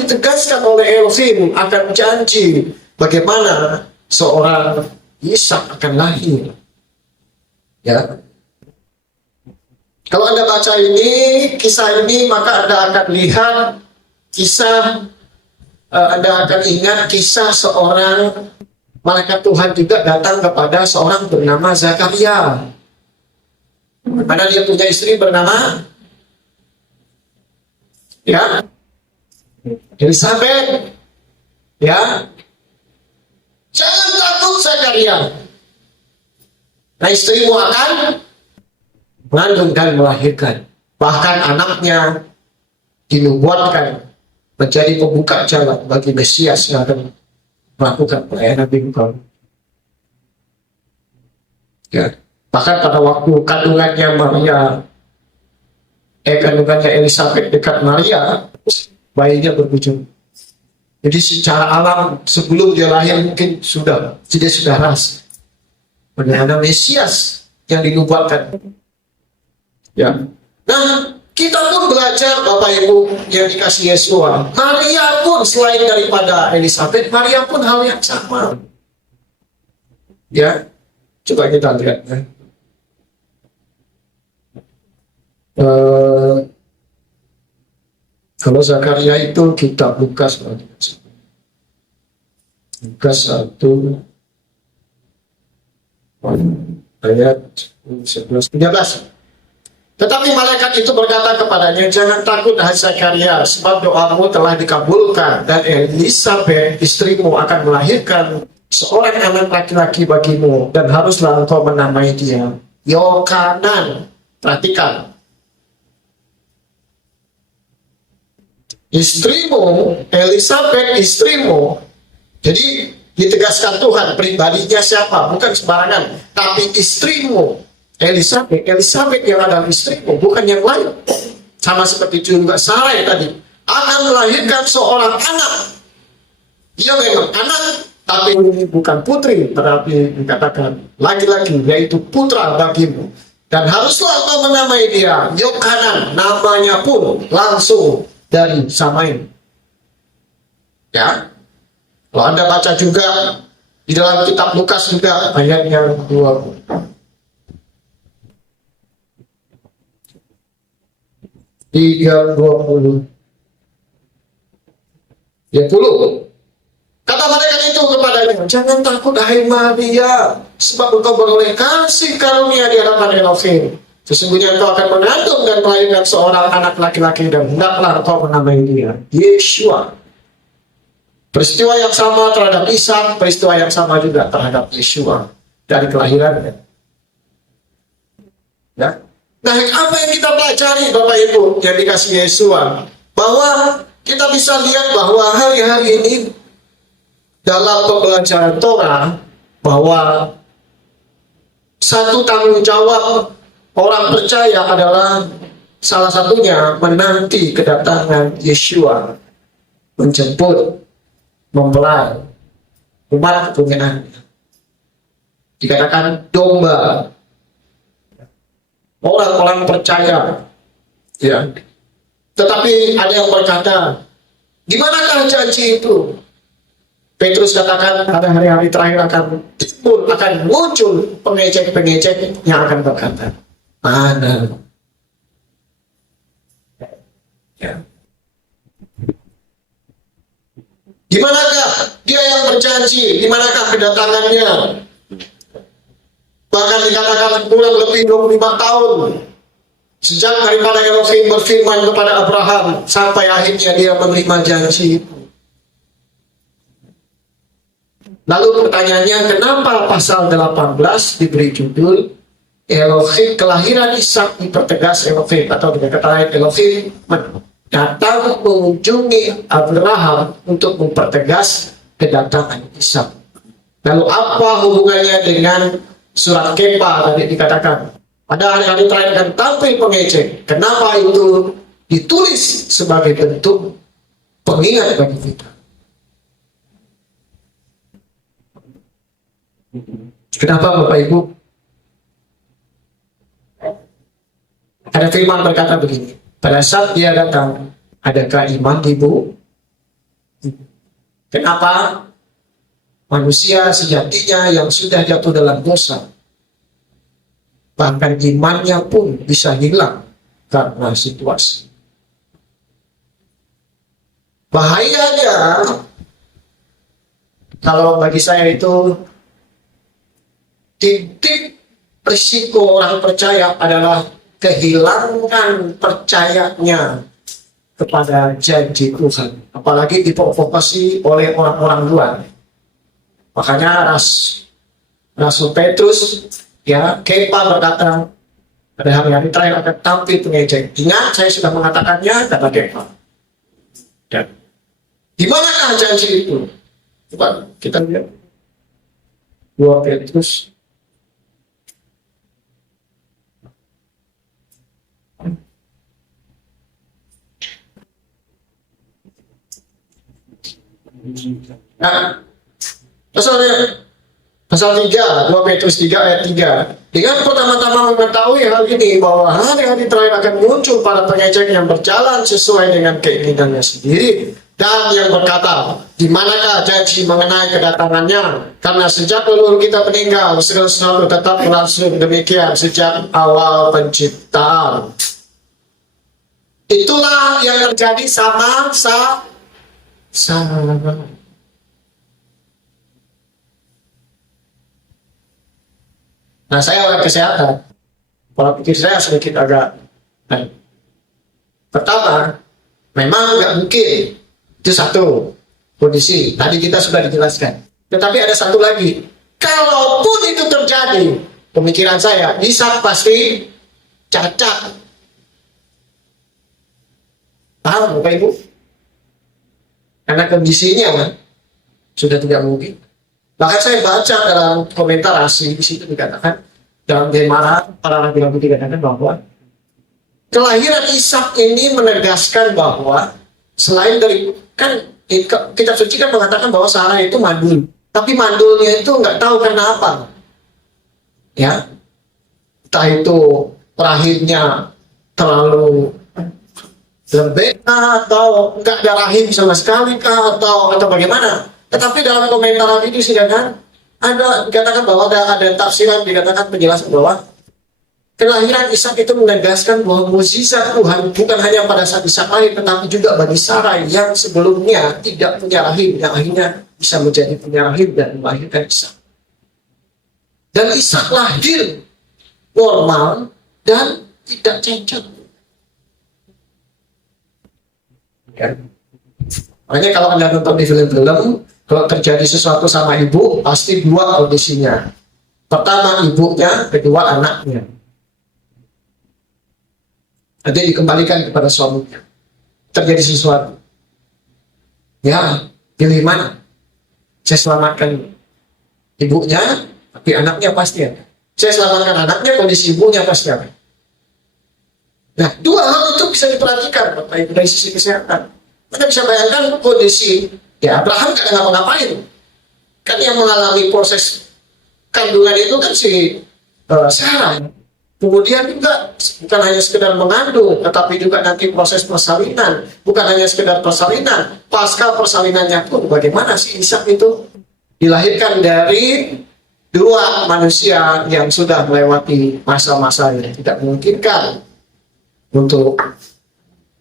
ditegaskan oleh Elohim akan janji bagaimana seorang Ishak akan lahir. Ya. Kalau Anda baca kisah ini, maka Anda akan lihat Anda akan ingat kisah seorang malaikat Tuhan juga datang kepada seorang bernama Zakaria. Mana dia punya istri bernama Elizabeth. Ya. Jangan takut Zakaria. Nah istrimu akan mengandung dan melahirkan. Bahkan anaknya dinubuatkan menjadi pembuka jalan bagi Mesias yang akan melakukan pelayanan di engkau. Ya. Bahkan pada waktu kandungannya Elizabeth dekat Maria, bayinya berbujung. Jadi secara alam sebelum dia lahir mungkin sudah ras. Ada Mesias yang dinubuatkan. Ya. Nah, kita pun belajar Bapak Ibu yang dikasih Yesua. Maria pun selain daripada Elizabeth, Maria pun hal yang sama. Ya, coba kita lihat. Ya. Kalau Zakaria itu kitab Lukas satu ayat 11-13. Tetapi malaikat itu berkata kepadanya, jangan takut hai Zakaria, sebab doamu telah dikabulkan, dan Elizabeth istrimu akan melahirkan seorang anak laki-laki bagimu, dan haruslah engkau menamai dia Yohanan. Perhatikan, istrimu, Elizabeth istrimu. Jadi ditegaskan Tuhan pribadinya siapa, bukan sembarangan, tapi istrimu Elizabeth yang adalah istrimu, bukan yang lain. Sama seperti juga Sarai tadi akan melahirkan seorang anak. Dia memang anak, tapi ini bukan putri, tetapi dikatakan laki-laki, yaitu putra bagimu. Dan haruslah engkau menamai dia Yohanan, namanya pun langsung dari Samain. Ya, kalau Anda baca juga di dalam kitab Lukas juga ayat yang 20. Kata malaikat itu kepadanya, jangan takut hai Maria, sebab engkau beroleh kasih karunia di hadapan Elohim. Sesungguhnya engkau akan mengandung dan melahirkan seorang anak laki-laki, dan hendaklah engkau menamai dia Yeshua. Peristiwa yang sama terhadap Ishak, peristiwa yang sama juga terhadap Yeshua dari kelahirannya. Ya. Nah, apa yang kita pelajari Bapak Ibu yang dikasih Yeshua? Bahwa kita bisa lihat bahwa hari-hari ini dalam pembelajaran Torah, bahwa satu tanggung jawab orang percaya adalah salah satunya menanti kedatangan Yeshua, menjemput, mempelai umat keturunannya. Dikatakan domba. Orang-orang percaya, ya. Tetapi ada yang berkata, di manakah janji itu? Petrus katakan pada hari-hari terakhir akan muncul pengecek-pengecek yang akan berkata, mana? Ya. Di manakah dia yang berjanji? Di manakah kedatangannya? Bahkan dikatakan kurang lebih 25 tahun sejak daripada Elohim berfirman kepada Abraham sampai akhirnya dia menerima janji itu. Lalu pertanyaannya, kenapa pasal 18 diberi judul Elohim, kelahiran Ishak dipertegas Elohim, atau dengan kata lain Elohim datang mengunjungi Abraham untuk mempertegas kedatangan Ishak. Lalu apa hubungannya dengan surat Kepa tadi dikatakan? Pada hari-hari terakhir akan tampil pengecek. Kenapa itu ditulis sebagai bentuk pengingat bagi kita? Kenapa Bapak Ibu? Ada firman berkata begini, pada saat dia datang, adakah iman ibu? Kenapa? Manusia sejatinya yang sudah jatuh dalam dosa, bahkan imannya pun bisa hilang karena situasi. Bahayanya, kalau bagi saya itu, titik risiko orang percaya adalah kehilangan percayanya kepada janji Tuhan, apalagi diprovokasi oleh orang-orang luar. Makanya Rasul Petrus, ya, Kepa berkata, pada hari-hari terakhir akan tampil pengejek. Ingat, saya sudah mengatakannya, kata Kepa. Dan di manakah janji itu? Coba kita lihat 2 Petrus. Nah, pasal 3, 2 Petrus 3 ayat 3. Dengan pertama-tama mengetahui hal ini, bahwa hari-hari terakhir akan muncul para pengecek yang berjalan sesuai dengan keinginannya sendiri, dan yang berkata, di manakah janji mengenai kedatangannya? Karena sejak leluhur kita meninggal, segala sesuatu tetap berlangsung demikian sejak awal penciptaan. Itulah yang terjadi sama. Nah, saya orang kesehatan, pola pikir saya sedikit agak baik. Pertama, memang nggak mungkin. Itu satu kondisi. Tadi kita sudah dijelaskan. Tetapi ada satu lagi. Kalaupun itu terjadi, pemikiran saya, Ishak pasti cacat. Paham Bapak Ibu? Karena kondisinya sudah tidak mungkin. Bahkan saya baca dalam komentar asli di situ dikatakan, dalam Gemara para rabi-rabi dikatakan bahwa kelahiran Ishak ini menegaskan bahwa selain dari, kan kitab suci kan mengatakan bahwa Sarah itu mandul, tapi mandulnya itu nggak tahu karena apa, ya, entah itu rahimnya terlalu lembek atau nggak ada rahim sama sekali kah, atau bagaimana. Tetapi dalam komentar itu silakan ada dikatakan bahwa ada tafsiran, dikatakan penjelasan bahwa kelahiran Ishak itu menegaskan bahwa mukjizat Tuhan bukan hanya pada saat Ishak lahir, tetapi juga bagi Sarah yang sebelumnya tidak punya rahim, yang akhirnya bisa menjadi punya rahim dan melahirkan Ishak. Dan Ishak lahir normal dan tidak cacat. Ya. Makanya kalau Anda nonton di film-film, kalau terjadi sesuatu sama ibu, pasti 2 kondisinya. Pertama ibunya, kedua anaknya. Nanti dikembalikan kepada suaminya. Terjadi sesuatu. Ya, pilih mana? Saya selamatkan ibunya, tapi anaknya pasti ada. Saya selamatkan anaknya, kondisi ibunya pasti ada. Nah, 2 hal itu bisa diperhatikan Bapak Ibu dari sisi kesehatan. Anda bisa bayangkan kondisi, ya Abraham gak ada ngapa-ngapain. Kan yang mengalami proses kandungan itu kan si Sarah. Kemudian juga bukan hanya sekedar mengandung, tetapi juga nanti proses persalinan. Bukan hanya sekedar persalinan, pasca persalinannya pun bagaimana si Ishak itu dilahirkan dari 2 manusia yang sudah melewati masa-masa yang tidak memungkinkan untuk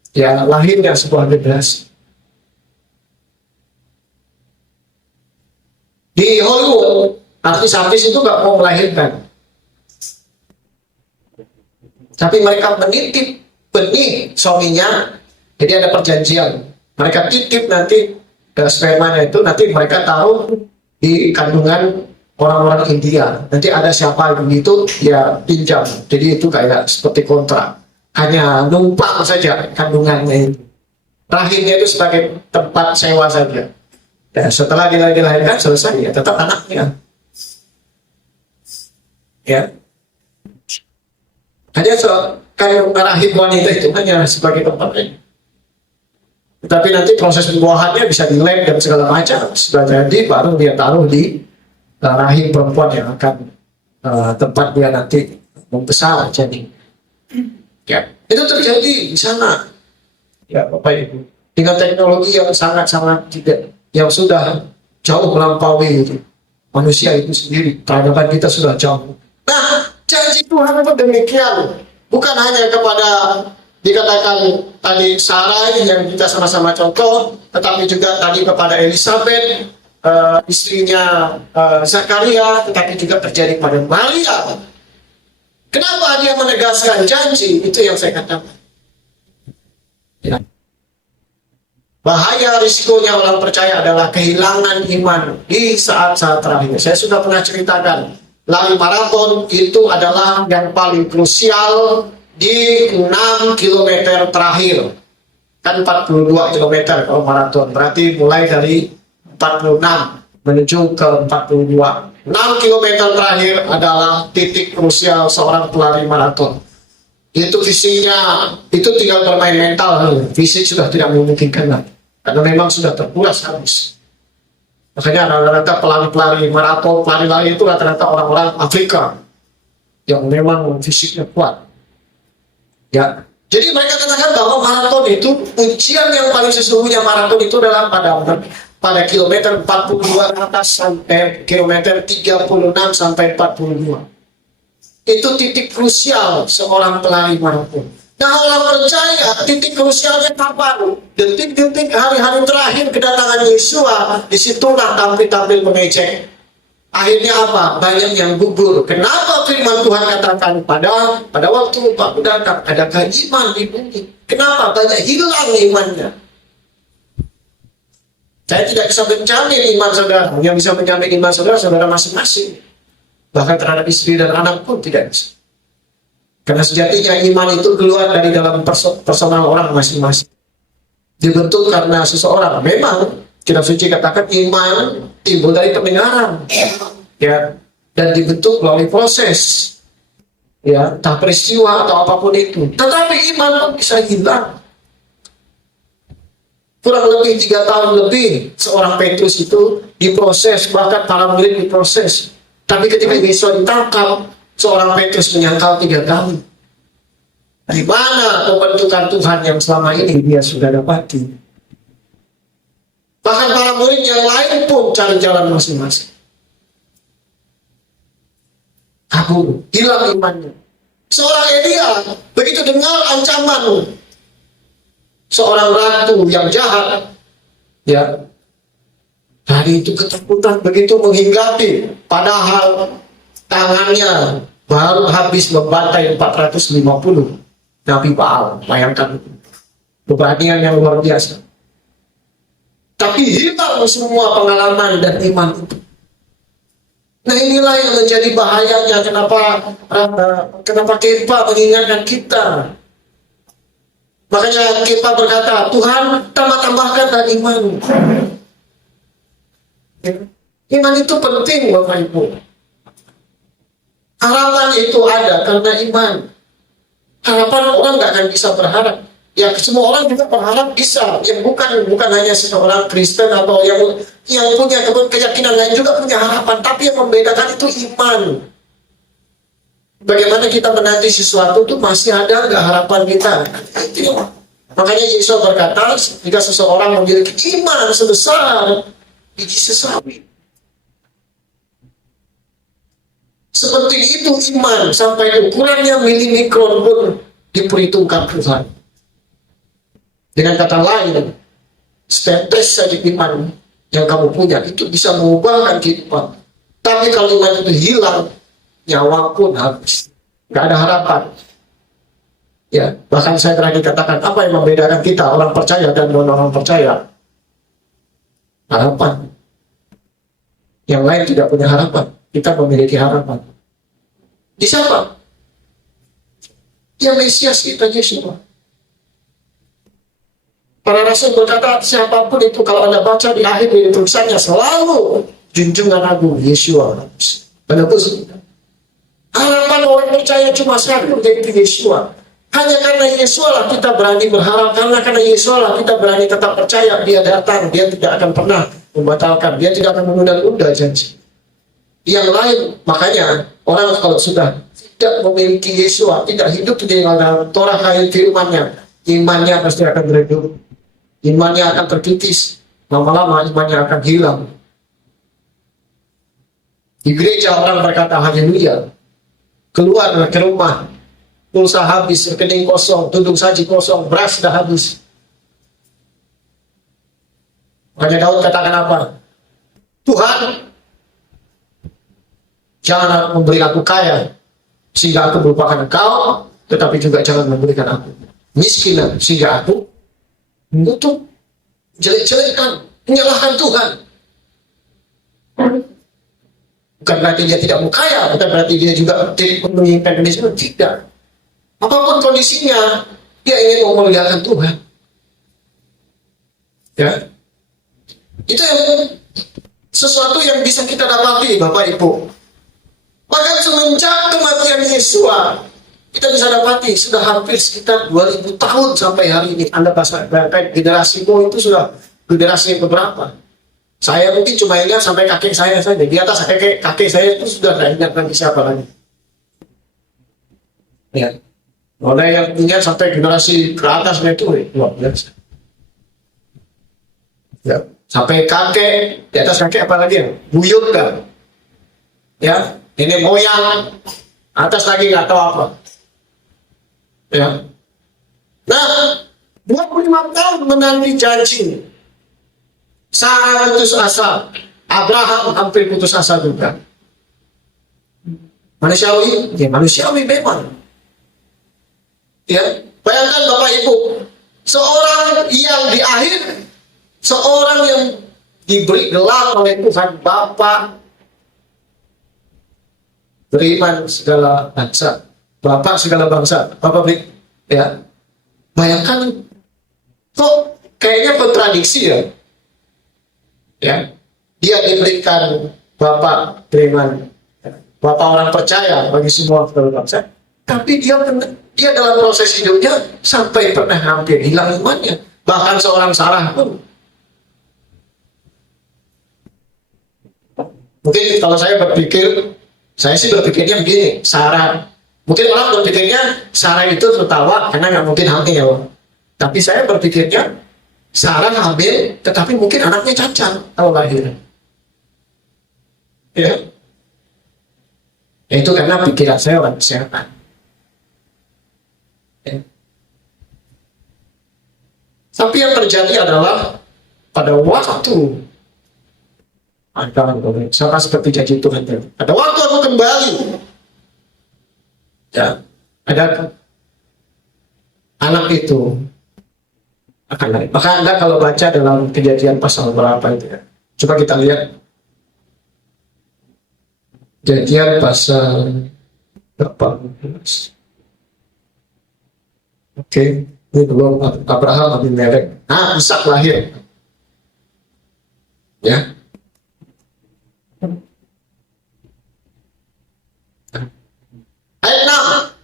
ya lahirnya sebuah generasi. Di Hollywood, artis-artis itu nggak mau melahirkan, tapi mereka menitip benih suaminya. Jadi ada perjanjian, mereka titip nanti ke spermanya itu, nanti mereka taruh di kandungan orang-orang India. Nanti ada siapa yang begitu, ya pinjam. Jadi itu kayak seperti kontrak. Hanya numpang saja kandungannya itu. Rahimnya itu sebagai tempat sewa saja. Dan setelah dia dilahirkan selesai, ya tetap anaknya. Ya. Hanya kayak rahim wanita itu hanya sebagai tempat lain. Tetapi nanti proses pembuahannya bisa di lab dan segala macam. Sudah jadi baru dia taruh di rahim perempuan yang akan tempat dia nanti membesar jadi. Ya, itu terjadi di sana. Ya, Bapak Ibu. Dengan teknologi yang sangat-sangat tidak, yang sudah jauh melampaui itu. Manusia itu sendiri, peradaban kita sudah jauh. Nah, janji Tuhan itu demikian. Bukan hanya kepada dikatakan tadi Sarah yang kita sama-sama contoh, tetapi juga tadi kepada Elizabeth, istrinya Zakaria, tetapi juga terjadi pada Maria. Kenapa dia menegaskan janji? Itu yang saya katakan. Ya. Bahaya risikonya orang percaya adalah kehilangan iman di saat-saat terakhir. Saya sudah pernah ceritakan, lari maraton itu adalah yang paling krusial di 6 km terakhir. Kan 42 km kalau maraton, berarti mulai dari 46 menuju ke 42. 6 km terakhir adalah titik krusial seorang pelari maraton. Itu fisiknya, itu tinggal bermain mental, fisik sudah tidak memungkinkan lagi. Karena memang sudah terkuras habis. Makanya rata-rata pelari-pelari maraton, pelari-lari itu rata-rata orang-orang Afrika yang memang fisiknya kuat. Ya, jadi mereka katakan bahwa maraton itu ujian yang paling sesungguhnya maraton itu adalah pada kilometer 42 ke atas sampai kilometer 36 sampai 42. Itu titik krusial seorang pelari maraton. Nah, orang percaya titik krusialnya kapan? Detik-detik hari-hari terakhir kedatangan Yesua, disitulah tampil-tampil mengejek. Akhirnya apa? Banyak yang gugur. Kenapa firman Tuhan katakan pada waktu aku datang adakah iman di bumi? Kenapa banyak hilang imannya? Saya tidak bisa menjamin iman saudara. Yang bisa menjamin iman saudara, saudara masing-masing. Bahkan terhadap istri dan anak pun tidak bisa. Karena sejatinya iman itu keluar dari dalam personal orang masing-masing. Dibentuk karena seseorang. Memang kitab suci katakan iman timbul dari pendengaran. Ya, dan dibentuk melalui proses. Ya, entah peristiwa atau apapun itu. Tetapi iman pun bisa hilang. Kurang lebih 3 tahun lebih seorang Petrus itu diproses, bahkan para murid diproses. Tapi ketika Yesus ditangkap, seorang Petrus menyangkal 3 kali. Di mana pembentukan Tuhan yang selama ini dia sudah dapati? Bahkan para murid yang lain pun cari jalan masing-masing. Kabur, hilang imannya. Seorang Elia begitu dengar ancaman seorang ratu yang jahat, ya, hari itu ketakutan begitu menghinggapi, padahal tangannya baru habis membantai 450 Nabi Baal. Bayangkan keberanian yang luar biasa. Tapi hilang semua pengalaman dan iman itu. Nah, inilah yang menjadi bahayanya. Kenapa Kepa mengingatkan kita? Makanya Kepa berkata, Tuhan tambah-tambahkan iman. Iman itu penting, Bapak Ibu. Harapan itu ada karena iman. Harapan orang nggak akan bisa berharap. Ya, semua orang juga berharap bisa. Yang bukan hanya seorang Kristen atau yang punya keyakinan lain juga punya harapan. Tapi yang membedakan itu iman. Bagaimana kita menanti sesuatu itu masih ada nggak harapan kita? Makanya Yesus berkata, jika seseorang memiliki iman sebesar biji sesawi, seperti itu iman sampai ukurannya milimikron pun diperhitungkan Tuhan. Dengan kata lain, setetes saja iman yang kamu punya itu bisa mengubahkan kehidupan. Tapi kalau iman itu hilang, nyawa pun habis, nggak ada harapan. Ya, bahkan saya terakhir katakan, apa yang membedakan kita orang percaya dan non orang percaya? Harapan. Yang lain tidak punya harapan. Kita memiliki harapan. Di siapa? Yang Mesias kita, Yesus. Para rasul berkata, siapapun itu kalau Anda baca di akhir dari tulisannya selalu junjungan agung Yesua menebus kita. Harapan orang percaya cuma satu, yaitu Yesua. Hanya karena Yesua lah kita berani berharap, karena Yesua lah kita berani tetap percaya dia datang, dia tidak akan pernah membatalkan, dia tidak akan menunda-nunda janji. Yang lain, makanya orang kalau sudah tidak memiliki Yesua, tidak hidup di dalam Torah kain firman-Nya, imannya pasti akan redup, imannya akan terkikis, lama-lama imannya akan hilang. Di gereja orang berkata haleluya, keluar ke rumah, pulsa habis, rekening kosong, tudung saji kosong, beras sudah habis. Makanya Daud katakan apa? Tuhan, jangan memberi aku kaya sehingga aku melupakan Engkau, tetapi juga jangan memberikan aku miskinan sehingga aku menutup, jelek-jelekan, menyalahkan Tuhan. Bukan berarti dia tidak mau kaya, bukan berarti dia juga tidak menginginkan kondisi, tidak. Apapun kondisinya, dia ingin memuliakan Tuhan. Ya, itu yang sesuatu yang bisa kita dapati, Bapak Ibu. Bahkan semenjak kematian Yesua, kita bisa dapati sudah hampir sekitar 2000 tahun sampai hari ini. Anda bayangkan generasimu itu sudah generasi yang keberapa? Saya mungkin cuma ingat sampai kakek saya saja. Di atas kakek saya itu sudah tidak ingat lagi siapa lagi. Ya. Mulai yang ingat sampai generasi ke atas itu luar biasa. Ya. Sampai kakek, di atas kakek apa lagi ya? Buyut kan? Ya, ini moyang, atas lagi nggak tahu apa. Ya. Nah, 25 tahun menanti janji. Sarah putus asa, Abraham hampir putus asa juga. Manusiawi, ya manusiawi memang. Ya, bayangkan Bapak Ibu, seorang yang di akhir, seorang yang diberi gelar oleh Tuhan Bapa, beriman segala bangsa, Bapak segala bangsa, Bapak beri, ya. Bayangkan, kok kayaknya kontradiksi ya. Ya, dia diberikan Bapak beriman, Bapak orang percaya bagi semua segala bangsa, tapi dia dalam proses hidupnya sampai pernah hampir hilang imannya. Bahkan seorang Sarah pun, mungkin kalau saya sih berpikirnya begini, Sarah, mungkin orang berpikirnya Sarah itu tertawa karena nggak mungkin hamil ya, tapi saya berpikirnya Sarah hamil, tetapi mungkin anaknya cacat kalau lahir. Ya, itu karena pikiran saya orang kesehatan. Ya. Tapi yang terjadi adalah pada waktu sama seperti janji Tuhan tadi. Pada waktu aku kembali, ya, ada anak itu akan naik. Maka Anda kalau baca dalam Kejadian pasal berapa itu ya? Coba kita lihat. Kejadian pasal 18. Oke, ini belum Abraham Abimelek. Ishak lahir. Ya. Ayat 6.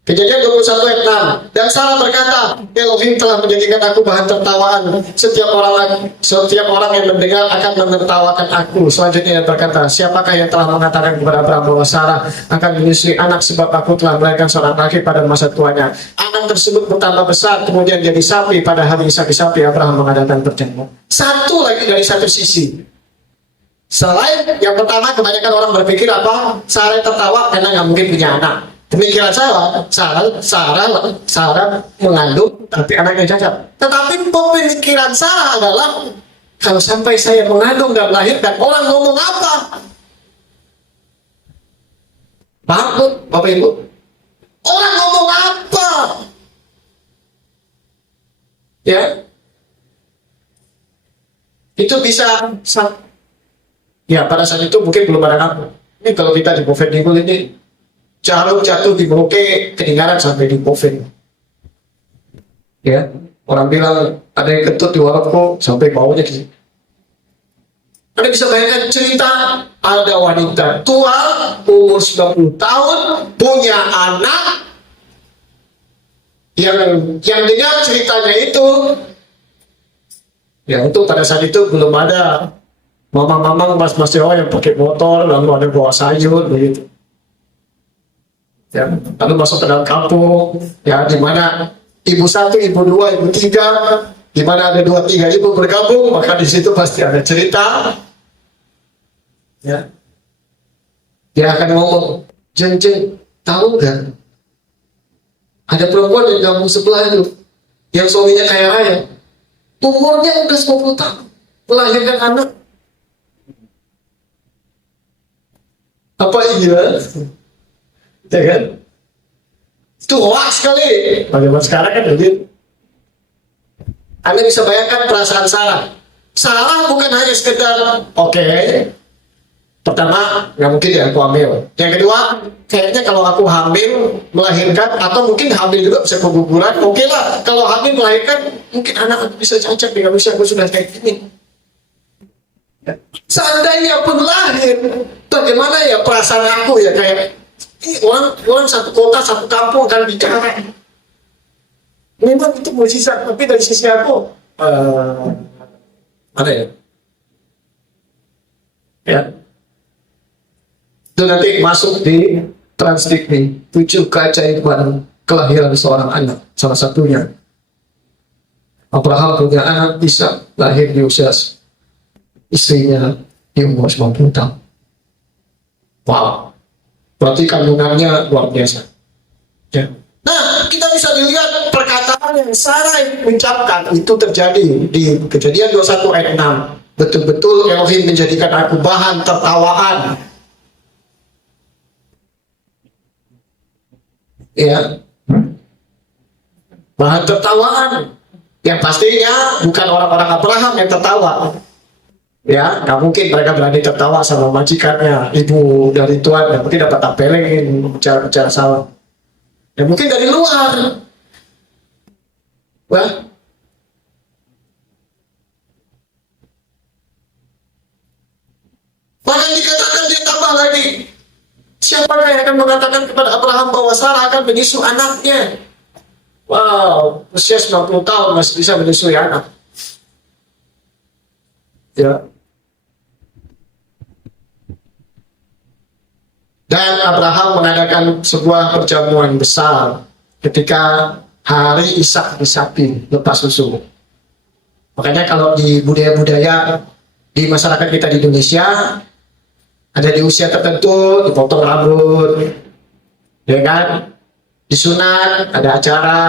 Kejadian 21 ayat 6. Dan Sarah berkata, Elohim telah menjadikan aku bahan tertawaan. Setiap orang yang mendengar akan menertawakan aku. Selanjutnya dia berkata, siapakah yang telah mengatakan kepada Abraham bahwa Sarah akan menyusui anak sebab aku telah melahirkan seorang laki pada masa tuanya. Anak tersebut bertambah besar, kemudian jadi sapi. Pada hari sapi-sapi Abraham mengadakan perjamuan. Satu lagi dari satu sisi. Selain yang pertama, kebanyakan orang berpikir apa? Sarah tertawa karena nggak mungkin punya anak. Demikian Sarah mengandung tapi anaknya cacat. Tetapi pemikiran Sarah adalah kalau sampai saya mengandung dan melahirkan, orang ngomong apa? Paham Bapak Ibu? Orang ngomong apa? Ya, itu bisa Ya, pada saat itu mungkin belum ada nama. Ini kalau kita di Boven Digul ini, Jarum jatuh di Merauke, ketinggalan sampai di Boven. Ya, orang bilang ada yang kentut di Waroko sampai baunya di sini. Anda bisa bayangkan cerita ada wanita tua umur 90 tahun punya anak yang dengar ceritanya itu, ya itu pada saat itu belum ada mamang-mamang mas-mas Jawa yang pakai motor lalu ada bawa sayur begitu. Ya, lalu masuk ke dalam kampung, ya di mana ibu satu, ibu dua, ibu tiga, di mana ada 2-3 ibu bergabung, maka di situ pasti ada cerita. Ya, dia akan ngomong, Jeng, tahu nggak? Ada perempuan di kampung sebelah itu, yang suaminya kaya raya, umurnya udah 90 tahun, melahirkan anak. Apa iya? Ya kan? Itu hoax sekali. Bagaimana sekarang kan begitu. Anda bisa bayangkan perasaan Sarah. Sarah bukan hanya sekedar, oke, pertama, nggak mungkin ya aku hamil. Yang kedua, kayaknya kalau aku hamil, melahirkan, atau mungkin hamil juga bisa keguguran, oke lah. Kalau hamil melahirkan, mungkin anak aku bisa cacat, nggak bisa, aku sudah kayak gini. Seandainya pun lahir, bagaimana ya perasaan aku ya, kayak orang satu kota, satu kampung kan bicara. Memang itu mujizat, tapi dari sisi aku, ada ya? Ya. Itu nanti masuk di Transdikti 7 keajaiban kelahiran seorang anak. Salah satunya Abraham punya anak bisa lahir di usia istrinya di umur 90 tahun. Wow, berarti kandungannya luar biasa. Ya. Nah, kita bisa dilihat perkataan yang Sarah mengucapkan itu terjadi di Kejadian 21 ayat 6. Betul-betul Elohim menjadikan aku bahan tertawaan. Ya, bahan tertawaan. Yang pastinya bukan orang-orang Abraham yang tertawa. Ya, nggak mungkin mereka berani tertawa sama majikannya, ibu dari Tuhan, yang mungkin dapat tapelengin, bicara-bicara salah. Ya mungkin dari luar. Wah, bahkan dikatakan dia tambah lagi. Siapakah yang akan mengatakan kepada Abraham bahwa Sarah akan menyusu anaknya? Wow, usia 90 tahun masih bisa menyusui anak. Ya. Dan Abraham mengadakan sebuah perjamuan besar ketika hari Ishak disapi lepas susu. Makanya kalau di budaya-budaya di masyarakat kita di Indonesia, ada di usia tertentu dipotong rambut, ya kan? Disunat, ada acara.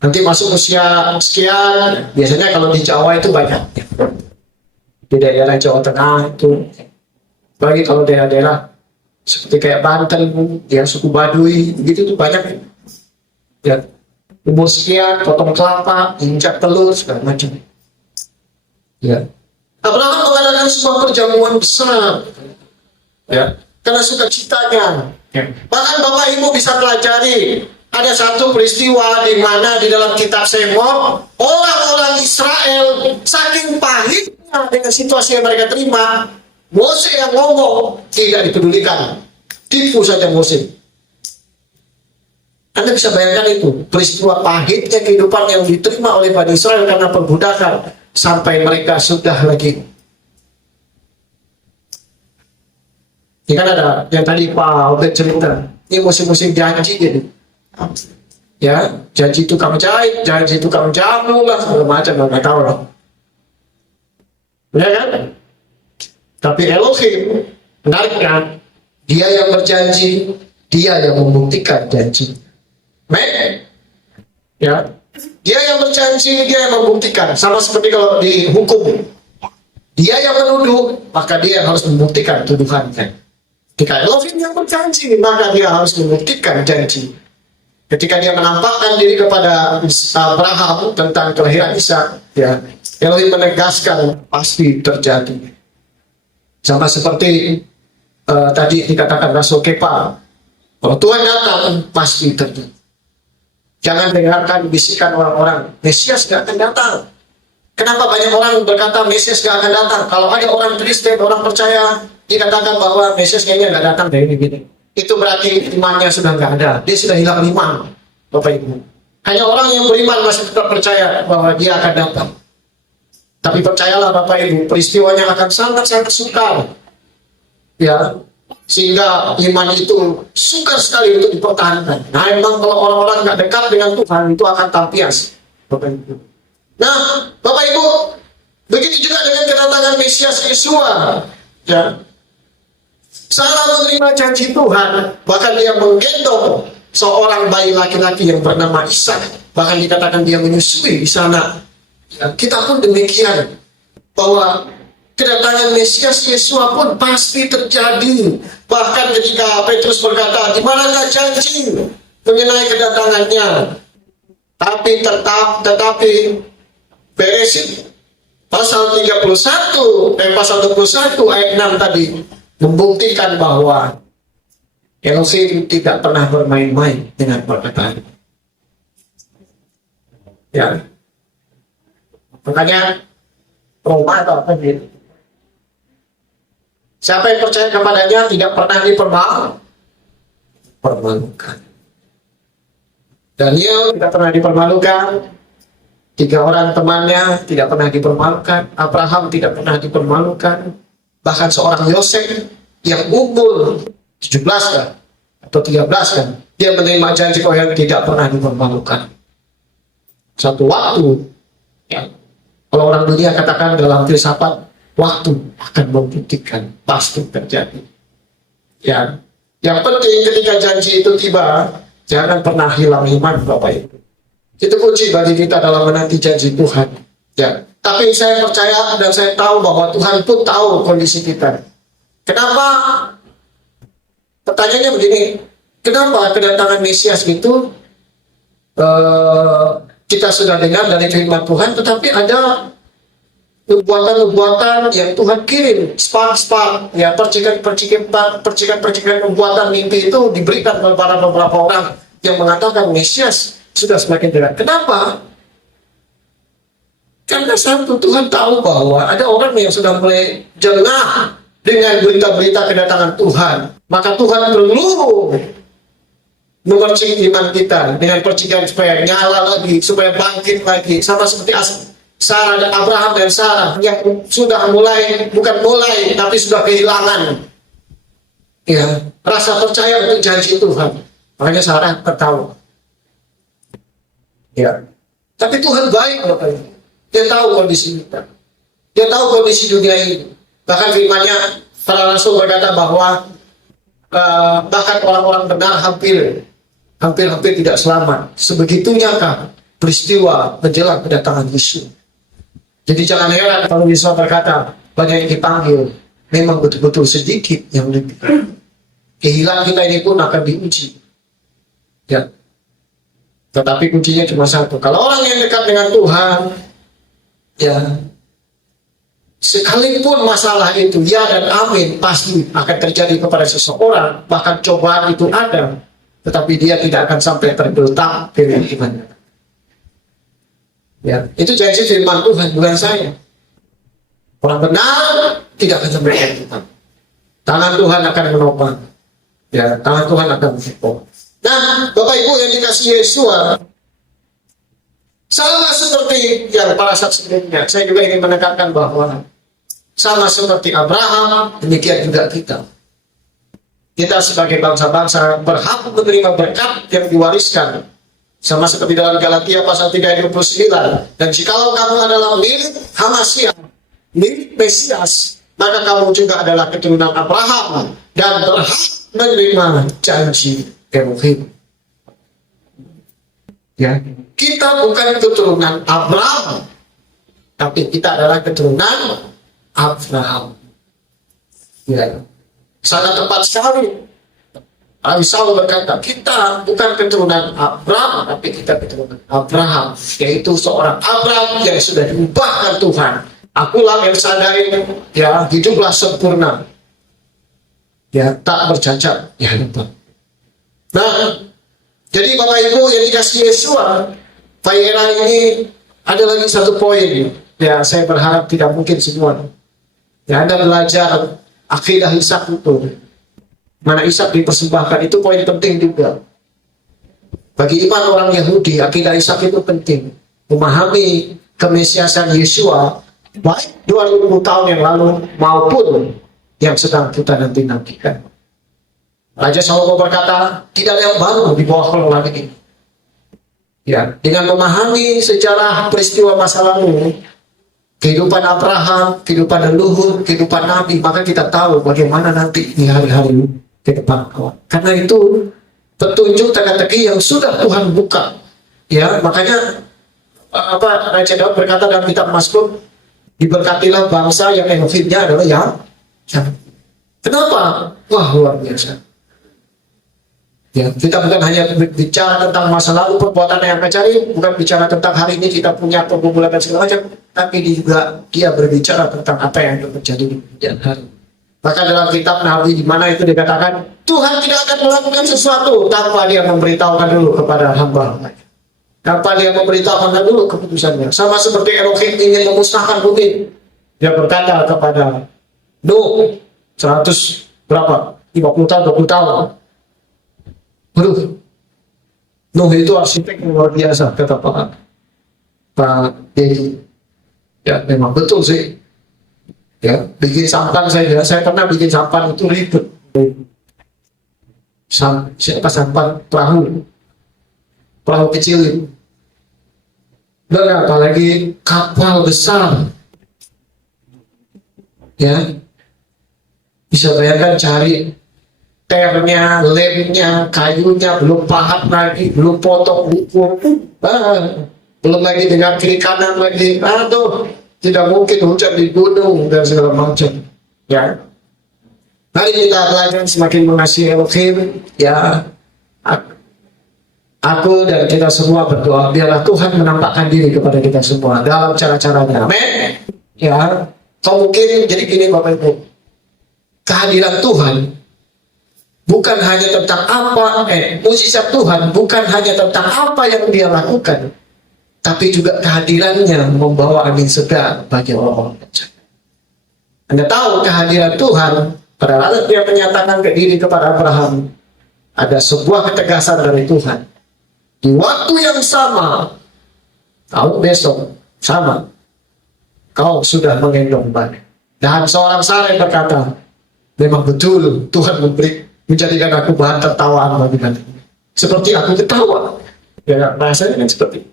Nanti masuk usia sekian, biasanya kalau di Jawa itu banyak. Di daerah Jawa Tengah itu, bagi kalau daerah-daerah seperti kayak Banten, ya suku Baduy, gitu tuh banyak. Ya, umur sekian, potong kelapa, injak telur, segala macam. Ya. Abraham mengadakan sebuah perjamuan besar, ya, karena sukacitanya. Ya. Bahkan Bapak Ibu bisa pelajari, ada satu peristiwa di mana di dalam kitab Semot, orang-orang Israel saking pahitnya dengan situasi yang mereka terima, Mose yang ngomong tidak dipedulikan, tipu saja Mose. Anda bisa bayangkan itu, peristiwa pahitnya kehidupan yang diterima oleh Bani Israel karena perbudakan, sampai mereka sudah lagi. Ini kan ada yang tadi Pak Obed cerita, ini musim-musim janji gitu. Ya, janji tukang jahit, janji tukang jamu lah, segala macam, nggak tahu lah. Ya kan? Tapi Elohim, menariknya, dia yang berjanji, dia yang membuktikan janji. Ya, dia yang berjanji, dia yang membuktikan. Sama seperti kalau di hukum, dia yang menuduh, maka dia yang harus membuktikan tuduhannya. Ketika Elohim yang berjanji, maka dia harus membuktikan janji. Ketika dia menampakkan diri kepada Abraham tentang kelahiran Ishak, ya, Elohim menegaskan pasti terjadi. Sama seperti tadi dikatakan Rasul Kepa, kalau Tuhan datang pasti terjadi. Jangan dengarkan bisikan orang-orang, Mesias gak akan datang. Kenapa banyak orang berkata Mesias gak akan datang? Kalau ada orang Kristen, orang percaya, dikatakan bahwa Mesias kayaknya gak datang dari ini. Itu berarti imannya sudah gak ada. Dia sudah hilang iman, Bapak Ibu. Hanya orang yang beriman masih tetap percaya bahwa dia akan datang. Tapi percayalah Bapak Ibu, peristiwanya akan sangat-sangat sukar. Ya, sehingga iman itu sukar sekali untuk dipertahankan. Nah, memang kalau orang-orang nggak dekat dengan Tuhan itu akan tampias, Bapak Ibu. Nah, Bapak Ibu, begitu juga dengan kedatangan Mesias Yesua. Ya, Sarah menerima janji Tuhan, bahkan dia menggendong seorang bayi laki-laki yang bernama Ishak. Bahkan dikatakan dia menyusui di sana. Ya, kita pun demikian, bahwa kedatangan Mesias Yesua pun pasti terjadi. Bahkan ketika Petrus berkata, di manakah janji mengenai kedatangannya? Tetapi Beresit pasal 31 ayat 6 tadi membuktikan bahwa Elohim tidak pernah bermain-main dengan perkataan. Ya. Makanya Roma atau apa gitu. Siapa yang percaya kepadanya tidak pernah dipermalukan. Daniel tidak pernah dipermalukan. 3 orang temannya tidak pernah dipermalukan. Abraham tidak pernah dipermalukan. Bahkan seorang Yosef yang umur 17 kan, atau 13 kan, dia menerima janji yang tidak pernah dipermalukan. Satu waktu, ya, kalau orang dunia katakan dalam filsafat, waktu akan membuktikan, pasti terjadi. Ya, yang penting ketika janji itu tiba, jangan pernah hilang iman, Bapak Ibu. Itu kunci bagi kita dalam menanti janji Tuhan. Ya, tapi saya percaya dan saya tahu bahwa Tuhan pun tahu kondisi kita. Kenapa? Pertanyaannya begini, kenapa kedatangan Mesias itu kita sudah dengar dari firman Tuhan, tetapi ada nubuatan-nubuatan yang Tuhan kirim, spark, ya, percikan-percikan nubuatan mimpi itu diberikan kepada beberapa orang yang mengatakan Mesias sudah semakin dekat. Kenapa? Karena satu, Tuhan tahu bahwa ada orang yang sudah mulai jengah dengan berita-berita kedatangan Tuhan. Maka Tuhan perlu memercik iman kita dengan percikan supaya nyala lagi, supaya bangkit lagi. Sama seperti Sarah dan Abraham dan Sarah yang sudah bukan mulai, tapi sudah kehilangan, ya, rasa percaya untuk janji Tuhan. Makanya Sarah tertawa. Ya, tapi Tuhan baik, Bapak Ibu. Dia tahu kondisi kita. Dia tahu kondisi dunia ini. Bahkan firman-Nya, para rasul berkata bahwa bahkan orang-orang benar hampir tidak selamat. Sebegitunya kah peristiwa menjelang kedatangan Yesus. Jadi jangan heran kalau Yesus berkata banyak yang dipanggil, memang betul-betul sedikit yang lebih. Kehilangan kita ini pun akan diuji. Ya. Tetapi kuncinya cuma satu. Kalau orang yang dekat dengan Tuhan, ya, sekalipun masalah itu ya dan amin pasti akan terjadi kepada seseorang, bahkan cobaan itu ada, tetapi dia tidak akan sampai tergeletak dengan imannya. Ya, itu janji firman Tuhan, bukan saya. Orang benar tidak akan sampai tergeletak. Tangan Tuhan akan menopang. Ya, tangan Tuhan akan menopang. Nah, Bapak Ibu yang dikasihi Yesua, sama seperti yang para saksi sebelumnya, saya juga ingin menekankan bahwa sama seperti Abraham, demikian juga kita. Kita sebagai bangsa-bangsa berhak menerima berkat yang diwariskan. Sama seperti dalam Galatia pasal 3 ayat 29. Dan jikalau kamu adalah milik Hamasiah, milik Mesias, maka kamu juga adalah keturunan Abraham dan berhak menerima janji Elohim. Ya, kita bukan keturunan Abraham, tapi kita adalah keturunan Abraham. Ya, sangat tepat sekali. Saul berkata, kita bukan keturunan Abraham, tapi kita keturunan Abraham, yaitu seorang Abraham yang sudah diubahkan Tuhan Akulah El Shaddai, ya, hiduplah sempurna, ya, tak bercacat, ya, lupa. Nah, jadi Bapak Ibu yang dikasih Yesua, Pak Era ini ada lagi satu poin, ya, saya berharap tidak mungkin semua. Ya, Anda belajar akidah Ishak itu, mana Ishak dipersembahkan, itu poin penting juga. Bagi iman orang Yahudi, akidah Ishak itu penting. Memahami kemesiasan Yesua, baik 2000 tahun yang lalu maupun yang sedang kita nanti-nantikan. Raja Salomo berkata, tidak ada yang baru di bawah langit ini. Ya, dengan memahami sejarah peristiwa masa lalu, kehidupan Abraham, kehidupan leluhur, kehidupan Nabi, maka kita tahu bagaimana nanti di hari-hari ke depan. Karena itu petunjuk teka-teki yang sudah Tuhan buka. Ya, makanya Raja Daud berkata dalam kitab Mazmur, diberkatilah bangsa yang Elohimnya adalah yang. Kenapa? Wah, luar biasa. Ya, kita bukan hanya bicara tentang masa lalu perbuatan yang mencari, bukan bicara tentang hari ini kita punya pergumulan dan segala macam, tapi juga dia berbicara tentang apa yang akan terjadi di kemudian hari. Maka dalam kitab Nabi di mana itu dikatakan Tuhan tidak akan melakukan sesuatu tanpa dia memberitahukan dulu kepada hamba-hambanya. Tanpa dia memberitahukan dulu keputusannya. Sama seperti Elohim ingin memusnahkan bumi, dia berkata kepada Nuh 100 berapa? 50 tahun, 20 tahun. Aduh, Nuh itu arsitek yang luar biasa, kata Pak Dedi. Ya, memang betul sih. Ya, bikin sampan saya pernah bikin sampan itu ribet. Siapa sampan perahu kecil. Dan apalagi kapal besar. Ya, bisa bayangkan cari ternya, lemnya, kayunya, belum pahat lagi, belum potong buku, belum lagi dengan kiri kanan lagi, aduh, tidak mungkin hujan di gunung dan segala macam. Ya, mari kita belajar semakin mengasihi Elohim. Ya, aku dan kita semua berdoa biarlah Tuhan menampakkan diri kepada kita semua dalam cara-caranya. Amin. Ya, kau mungkin jadi gini Bapak Ibu, kehadiran Tuhan bukan hanya tentang mukjizat Tuhan bukan hanya tentang apa yang dia lakukan, tapi juga kehadirannya membawa angin segar bagi orang-orang percaya. Anda tahu kehadiran Tuhan pada saat dia menyatakan diri kepada Abraham, ada sebuah ketegasan dari Tuhan. Di waktu yang sama, tahun besok sama, kau sudah menggendong bayi. Dan seorang Sarai berkata, memang betul Tuhan menjadikan aku bahan tertawaan bagi nanti. Seperti aku ketawa. Ya, rasanya kan seperti itu.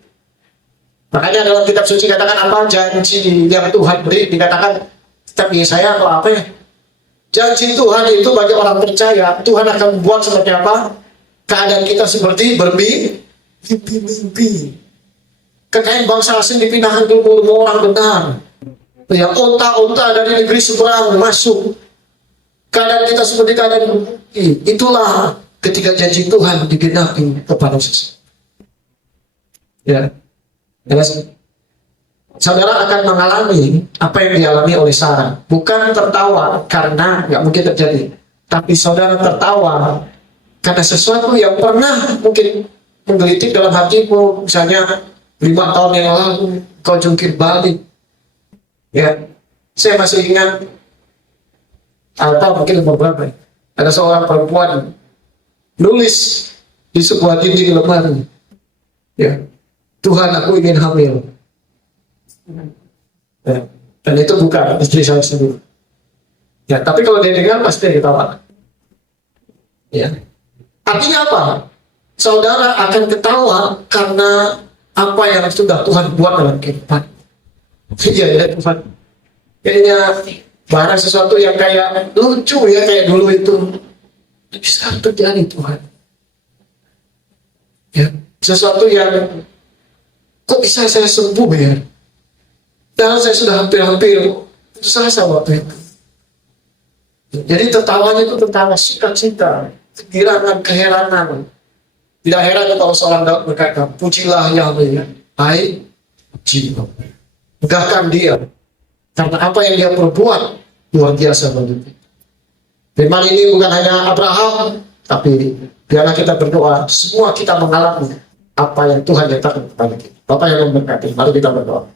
Makanya dalam kitab suci dikatakan apa? Janji yang Tuhan beri, dikatakan kitab Yesaya atau apa ya? Janji Tuhan itu bagi orang percaya, Tuhan akan membuat seperti apa? Keadaan kita seperti bermimpi. Kekayaan bangsa asing dipindahkan ke rumah orang benar. Ya, onta-onta dari negeri seberang masuk. Keadaan kita seperti keadaan itulah ketika janji Tuhan digenapi kepada seseorang. Ya, saudara akan mengalami apa yang dialami oleh Sarah. Bukan tertawa karena nggak mungkin terjadi, tapi saudara tertawa karena sesuatu yang pernah mungkin menggelitik dalam hatimu. Misalnya 5 tahun yang lalu kau jungkir balik. Ya, saya masih ingat. Atau mungkin beberapa. Ada seorang perempuan nulis di sebuah dinding lemari, ya, Tuhan aku ingin hamil. Ya, dan itu bukan istri saya sendiri. Ya, tapi kalau dia dengar pasti dia ketawa. Ya, artinya apa? Saudara akan ketawa karena apa yang sudah Tuhan buat dalam kehidupan. Iya ya Tuhan. Kayaknya barang sesuatu yang kayak lucu ya kayak dulu itu bisa terjadi Tuhan. Ya, sesuatu yang kok bisa saya sembuh ya? Dan saya sudah hampir putus asa waktu itu. Jadi tertawanya itu tertawa sukacita, kegirangan, keheranan. Tidak heran kalau seorang Daud berkata, pujilah Yahweh, hai jiwa, megahkan dia Karena apa yang dia perbuat luar biasa bagi kita. Firman ini bukan hanya Abraham, tapi biarlah kita berdoa, semua kita mengalami apa yang Tuhan nyatakan kepada kita. Bapak yang memberkati, mari kita berdoa.